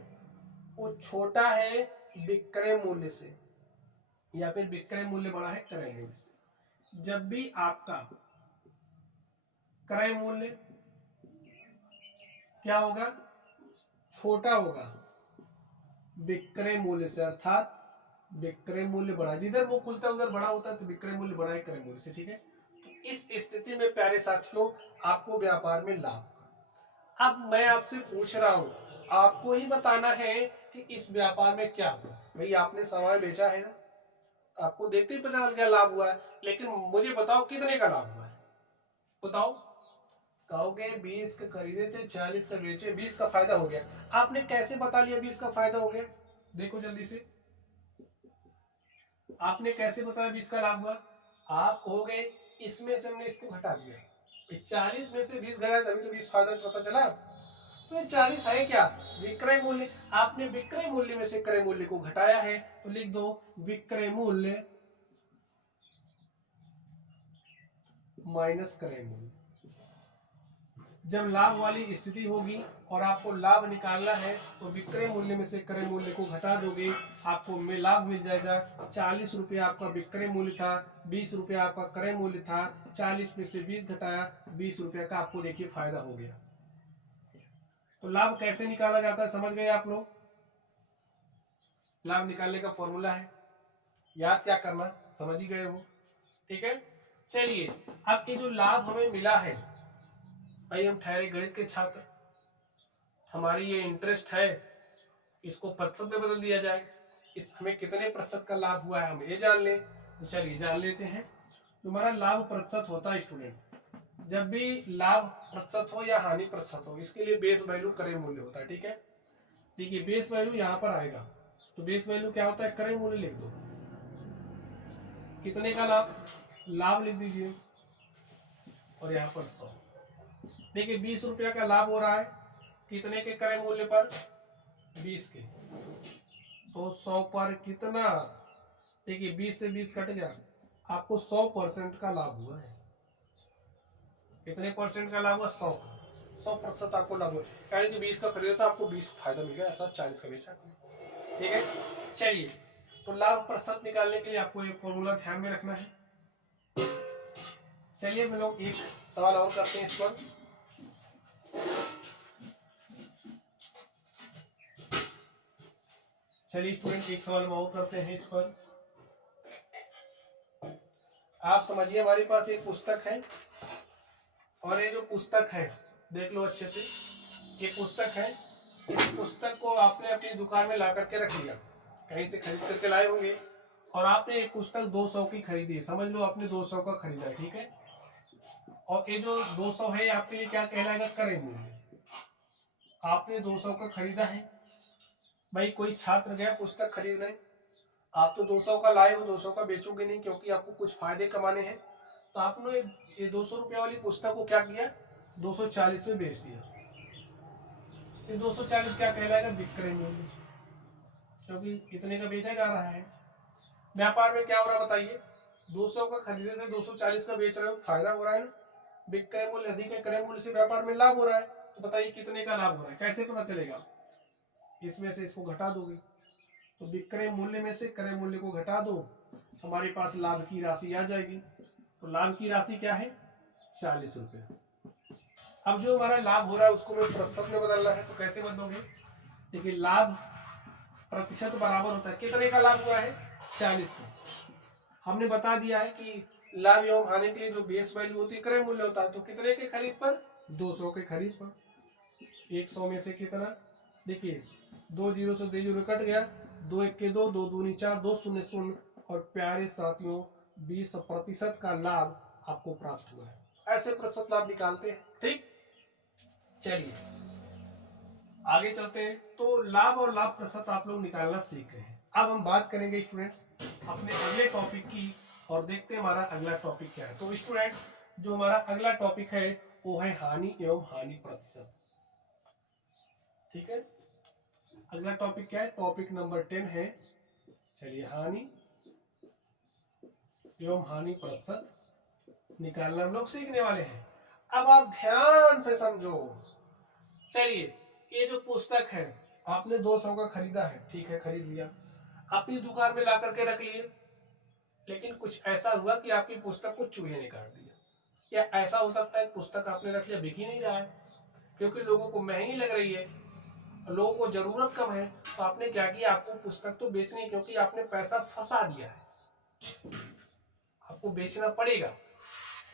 वो छोटा है विक्रय मूल्य से, या फिर विक्रय मूल्य बड़ा है क्रय मूल्य से। जब भी आपका क्रय मूल्य क्या होगा, छोटा होगा विक्रय मूल्य से, अर्थात विक्रय मूल्य बड़ा, जिधर वो खुलता है उधर बड़ा होता है, तो विक्रय मूल्य बड़ा है क्रय मूल्य से। ठीक है, तो इस स्थिति में प्यारे साथियों आपको व्यापार में लाभ। अब मैं आपसे पूछ रहा हूं, आपको ही बताना है कि इस व्यापार में क्या हुआ। भाई आपने सामान बेचा है ना, आपको देखते ही पता चल गया लाभ हुआ है, लेकिन मुझे बताओ कितने का लाभ हुआ है, बताओ। कहोगे 20 का खरीदे थे, 40 का बेचे, 20 का फायदा हो गया। आपने कैसे बता लिया 20 का फायदा हो गया, देखो जल्दी से, आपने कैसे बताया 20 का लाभ हुआ? आप कहोगे इसमें से हमने इसको घटा दिया, 40 में से 20 घटाया तभी तो 20 फायदा पता चला। तो ये 40 है क्या, विक्रय मूल्य। आपने विक्रय मूल्य में से क्रय मूल्य को घटाया है, तो लिख दो विक्रय मूल्य माइनस क्रय मूल्य। जब लाभ वाली स्थिति होगी और आपको लाभ निकालना है तो विक्रय मूल्य में से क्रय मूल्य को घटा दोगे, आपको लाभ मिल जाएगा। 40 रुपये आपका विक्रय मूल्य था, 20 रुपये आपका क्रय मूल्य था, 40 में से 20 घटाया, 20 रुपये का आपको देखिए फायदा हो गया। तो लाभ कैसे निकाला जाता है समझ गए आप लोग? लाभ निकालने का फॉर्मूला है, याद क्या करना, समझ ही गए हो, ठीक है। चलिए अब ये जो लाभ हमें मिला है, भाई हम ठहरे गणित के छात्र, हमारी ये इंटरेस्ट है, इसको प्रतिशत में बदल दिया जाए। इस हमें कितने प्रतिशत का लाभ हुआ है हम ये जान ले, तो चलिए जान लेते हैं। तुम्हारा लाभ प्रतिशत होता है स्टूडेंट, जब भी लाभ प्रतिशत हो या हानि प्रतिशत हो, इसके लिए बेस वैल्यू क्रय मूल्य होता है, ठीक है। देखिए बेस वैल्यू यहाँ पर आएगा, तो बेस वैल्यू क्या होता है, क्रय मूल्य लिख दो। कितने का लाभ, लाभ लिख दीजिए, और यहाँ पर 100। देखिए 20 रुपया का लाभ हो रहा है, कितने के क्रय मूल्य पर, 20 के, तो 100 पर कितना, देखिए 20 से 20 कट गया, आपको 100% का लाभ हुआ है। कितने परसेंट का लाभ हुआ, 100% आपको लाभ हुआ, यानी कि 20 का खरीदा था आपको 20 फायदा मिल गया, ऐसा 40 का बेचा, ठीक है। चलिए तो लाभ प्रतिशत निकालने के लिए आपको ये फॉर्मूला ध्यान में रखना है। चलिए हम लोग एक सवाल और करते हैं इस पर। चलिए स्टूडेंट एक सवाल हम और करते हैं इस पर। आप समझिए हमारे पास एक पुस्तक है, और ये जो पुस्तक है देख लो अच्छे से, ये पुस्तक है, इस पुस्तक को आपने अपनी दुकान में ला करके रख लिया, कहीं से खरीद करके लाए होंगे, और आपने ये पुस्तक 200 की खरीदी, समझ लो आपने 200 का खरीदा, ठीक है। और ये जो 200 है आपके लिए क्या कहलाएगा, क्रय मूल्य। आपने 200 का खरीदा है, भाई कोई छात्र गया पुस्तक खरीदने, आप तो 200 का लाए हो, 200 का बेचोगे नहीं क्योंकि आपको कुछ फायदे कमाने हैं, तो आपने ये 200 रुपये वाली पुस्तक को क्या किया, 240 में बेच दिया। ये 240 क्या कहलाएगा, विक्रय मूल्य, क्योंकि इतने का बेचा जा रहा है। व्यापार में क्या हो रहा है बताइए, 200 का खरीदे से 240 का बेच रहे हो, फायदा हो रहा है ना, विक्रय मूल्य अधिक है, क्रय मूल्य से व्यापार में लाभ हो रहा है। तो बताइए कितने का लाभ हो रहा है, कैसे पता चलेगा, इसमें से इसको घटा दोगे, तो विक्रय मूल्य में से क्रय मूल्य को घटा दो, हमारे पास लाभ की राशि आ जाएगी। तो लाभ की राशि क्या है, 40 रुपये। अब जो हमारा लाभ हो रहा है उसको मैं प्रतिशत में बदलना है, तो कैसे बदलोगे, देखिए लाभ प्रतिशत बराबर होता है, कितने का लाभ हुआ है, 40 का। हमने बता दिया है कि लाभ एवं हानि के लिए जो बेस वैल्यू होती है क्रय मूल्य होता है, तो कितने के खरीद पर, 200 के खरीद पर। 100 में से कितना, देखिए 2 जीरो से 2 जीरो कट गया, 2 एक के 2, 2 दूनी 4, 2 शून्य शून्य, और प्यारे साथियों 20% का लाभ आपको प्राप्त हुआ है। ऐसे प्रतिशत लाभ निकालते हैं, ठीक। चलिए आगे चलते हैं। तो लाभ और लाभ प्रतिशत आप लोग निकालना सीख रहे हैं। अब हम बात करेंगे स्टूडेंट्स अपने अगले टॉपिक की, और देखते हैं हमारा अगला टॉपिक क्या है। तो स्टूडेंट जो हमारा अगला टॉपिक है वो है हानि एवं हानि प्रतिशत, ठीक है। अगला टॉपिक क्या है, टॉपिक नंबर 10 है। चलिए हानि एवं हानि प्रतिशत निकालना हम लोग सीखने वाले हैं। अब आप ध्यान से समझो। चलिए ये जो पुस्तक है आपने 200 का खरीदा है, ठीक है, खरीद लिया, अपनी दुकान में ला करके रख लिए, लेकिन कुछ ऐसा हुआ कि आपकी पुस्तक को चूहे ने काट दिया, या ऐसा हो सकता है पुस्तक आपने रख लिया, बिक ही नहीं रहा है क्योंकि लोगों को महंगी लग रही है, लोगों को जरूरत कम है, तो आपने क्या किया, आपको पुस्तक तो बेचनी है क्योंकि आपने पैसा फंसा दिया है, आपको बेचना पड़ेगा,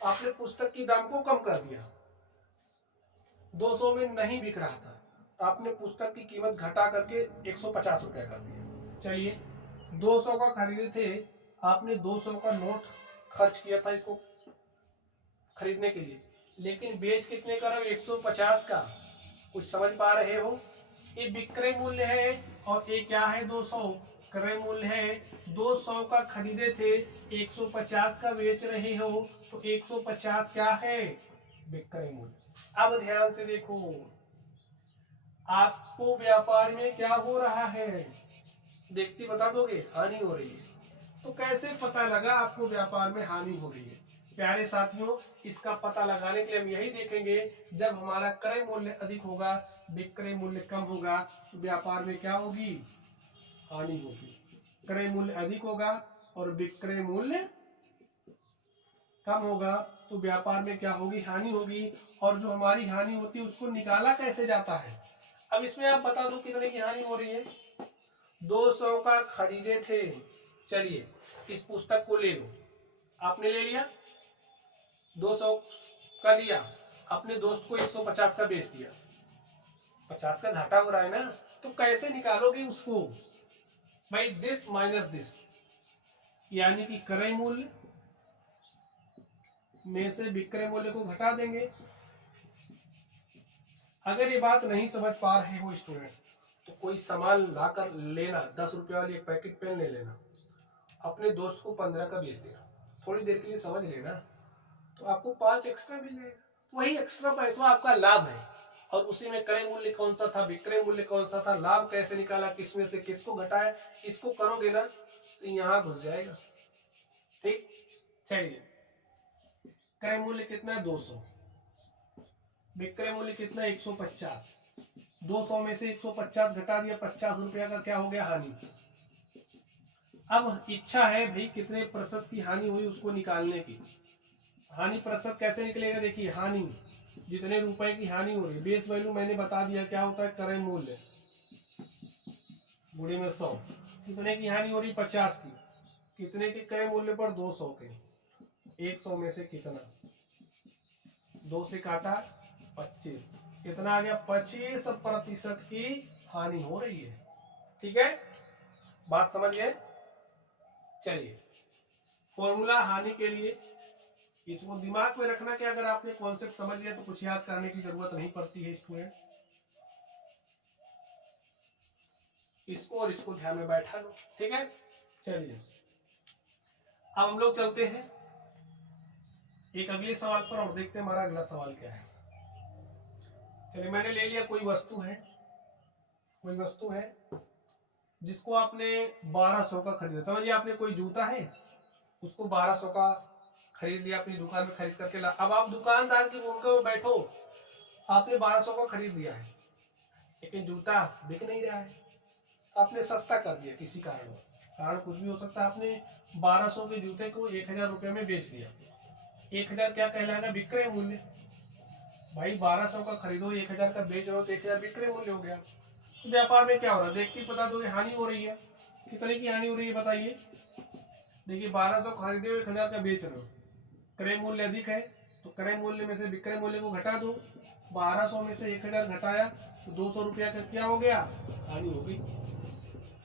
आपने पुस्तक की दाम को कम कर दिया, 200 में नहीं बिक रहा था, तो आपने पुस्तक की कीमत घटा करके 150 रुपया कर दिया। चलिए 200 का खरीदे थे, आपने 200 का नोट खर्च किया था इसको खरीदने के लिए, लेकिन बेच कितने का रहे हो, 150 का। कुछ समझ पा रहे हो, ये विक्रय मूल्य है और ये क्या है, 200 क्रय मूल्य है। 200 का खरीदे थे, 150 का बेच रहे हो, तो 150 क्या है, विक्रय मूल्य। अब ध्यान से देखो, आपको व्यापार में क्या हो रहा है, देखते बता दोगे, हानि हो रही है। तो कैसे पता लगा आपको व्यापार में हानि हो रही है, प्यारे साथियों, इसका पता लगाने के लिए हम यही देखेंगे, जब हमारा क्रय मूल्य अधिक होगा, विक्रय मूल्य कम होगा, तो व्यापार में क्या होगी, हानि होगी। क्रय मूल्य अधिक होगा और विक्रय मूल्य कम होगा तो व्यापार में क्या होगी, हानि होगी। और जो हमारी हानि होती है उसको निकाला कैसे जाता है। अब इसमें आप बता दो कितने की हानि हो रही है। 200 का खरीदे थे, चलिए इस पुस्तक को ले लो, आपने ले लिया, 200 का लिया, अपने दोस्त को 150 का बेच दिया, 50 का घाटा हो रहा है ना, तो कैसे निकालोगे उसको भाई, दिस माइनस दिस, यानी कि क्रय मूल्य में से विक्रय मूल्य को घटा देंगे। अगर ये बात नहीं समझ पा रहे हो स्टूडेंट, तो कोई सामान लाकर लेना, 10 रुपए वाली एक पैकेट पेन ले लेना, अपने दोस्त को 15 का बेच देना, थोड़ी देर के लिए समझ लेना, तो आपको 5 एक्स्ट्रा मिल जाएगा। वही एक्स्ट्रा पैसा आपका लाभ है, और उसी में क्रय मूल्य कौन सा था, विक्रय मूल्य कौन सा था, लाभ कैसे निकाला, किसमें से किसको घटाया, इसको करोगे ना तो यहाँ घुस जाएगा। ठीक, चलिए क्रय मूल्य कितना है 200, विक्रय मूल्य कितना 150, 200 में से 150 घटा दिया, 50 रुपया का क्या हो गया, हानि। अब इच्छा है भाई कितने प्रतिशत की हानि हुई उसको निकालने की। हानि प्रतिशत कैसे निकलेगा, देखिए हानि जितने रुपए की हानि हो रही है, बेस वैल्यू मैंने बता दिया क्या होता है, क्रय मूल्य गुणे में 100, कितने की हानि हो रही 50 की, कितने के क्रय मूल्य पर 200 के, 100 में से कितना, 2 से काटा 25, कितना आ गया 25% की हानि हो रही है। ठीक है, बात समझ गए। चलिए फॉर्मूला हानि के लिए इसको दिमाग में रखना कि अगर आपने कॉन्सेप्ट समझ लिया तो कुछ याद करने की जरूरत नहीं पड़ती है स्टूडेंट, इसको और इसको ध्यान में बैठा लो। ठीक है, चलिए अब हम लोग चलते हैं एक अगले सवाल पर और देखते हैं हमारा अगला सवाल क्या है। चलिए मैंने ले लिया, कोई वस्तु है जिसको आपने 1200 का खरीदा, समझिए आपने कोई जूता है उसको 1200 का खरीद लिया, अपनी दुकान में खरीद करके ला। अब आप दुकानदार की भूमिका में बैठो, आपने 1200 का खरीद लिया है लेकिन जूता बिक नहीं रहा है, आपने सस्ता कर दिया किसी कारण कुछ भी हो सकता है, आपने 1200 के जूते को 1000 रुपए में बेच दिया। 1000 क्या कहलाएगा, विक्रय मूल्य। भाई 1200 का खरीदो, 1000 का बेच रहे हो तो 1000 विक्रय मूल्य हो गया। तो व्यापार में क्या हो रहा है, देखते ही पता दो हानि हो रही है। कितने की हानि हो रही है बताइए, देखिए 1200 खरीदे हो, 1000 का बेच रहे हो, क्रय मूल्य अधिक है तो क्रय मूल्य में से विक्रय मूल्य को घटा दो, 1200 में से 1000 घटाया तो 200 रुपया का क्या हो गया, हानि हो गई,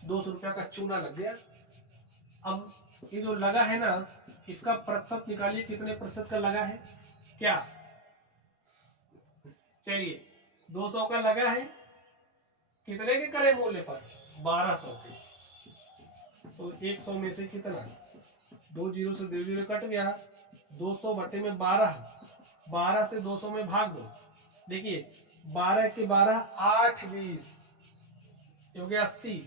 200 रुपया का चूना लग गया। अब ये जो लगा है ना, इसका प्रतिशत निकालिए, कितने प्रतिशत का लगा है क्या। चलिए 200 का लगा है, कितने के क्रय मूल्य पर, 1200 के, तो 100 में से कितना, 2 जीरो से 2 जीरो कट गया, 200 बटे में 12, 12 से 200 में भाग दो, देखिए 12 के 12 8 20 हो गया 80,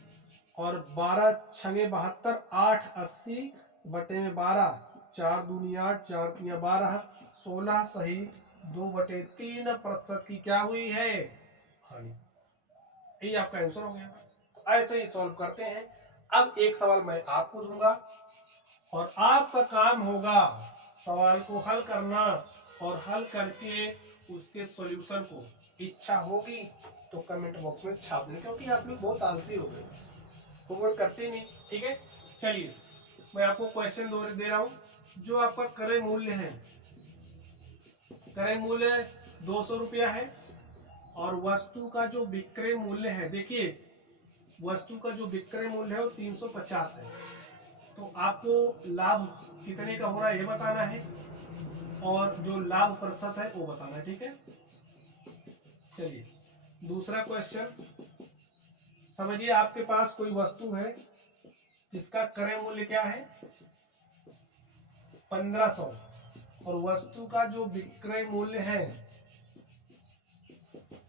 और 12 छंगे 72, 8 80 बटे में 12, 4 दूनी 8, 4 तिया 12, 16 सही 2/3% की क्या हुई है, हानि। यही आपका आंसर हो गया। तो ऐसे ही सॉल्व करते हैं। अब एक सवाल मैं आपको दूंगा और आपका काम होगा सवाल को हल करना, और हल करके उसके सॉल्यूशन को, इच्छा होगी तो कमेंट बॉक्स में छाप दें, क्योंकि आप लोग बहुत आलसी हो गए, होमवर्क करते ही नहीं। ठीक है, चलिए मैं आपको क्वेश्चन दे रहा हूं। जो आपका क्रय मूल्य है, क्रय मूल्य 200 रुपया है, और वस्तु का जो विक्रय मूल्य है, देखिए वस्तु का जो विक्रय मूल्य है वो 350 है, तो आपको लाभ कितने का हो रहा है ये बताना है, और जो लाभ प्रतिशत है वो बताना है। ठीक है, चलिए दूसरा क्वेश्चन समझिए, आपके पास कोई वस्तु है जिसका क्रय मूल्य क्या है 1500, और वस्तु का जो विक्रय मूल्य है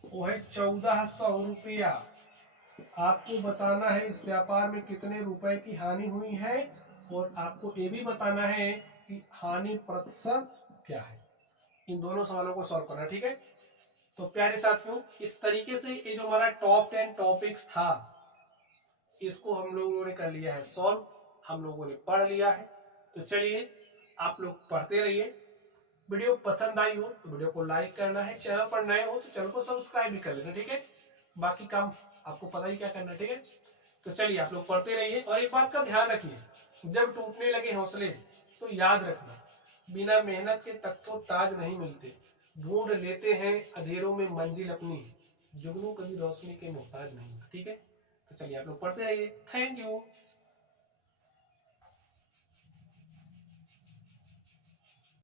वो है 1400 रुपया। आपको बताना है इस व्यापार में कितने रुपए की हानि हुई है, और आपको ये भी बताना है कि हानि प्रतिशत क्या है। इन दोनों सवालों को सॉल्व करना, ठीक है। तो प्यारे साथियों, इस तरीके से ये जो हमारा टॉप 10 टॉपिक्स था, इसको हम लोगों ने कर लिया है सॉल्व, हम लोगों ने पढ़ लिया है। तो चलिए, आप लोग पढ़ते रहिए। वीडियो पसंद आई हो तो वीडियो को लाइक करना है, चैनल पर नए हो तो चैनल को सब्सक्राइब भी कर लेना, ठीक है। बाकी काम आपको पता ही क्या करना है, ठीक है। तो चलिए, आप लोग पढ़ते रहिए और एक बात का ध्यान रखिए, जब टूटने लगे हौसले तो याद रखना, बिना मेहनत के तख्तों ताज नहीं मिलते, ढूंढ लेते हैं अंधेरों में मंजिल अपनी, जुगनू कभी रोशनी के मोहताज नहीं, ठीक है। तो चलिए, आप लोग पढ़ते रहिए। Thank you.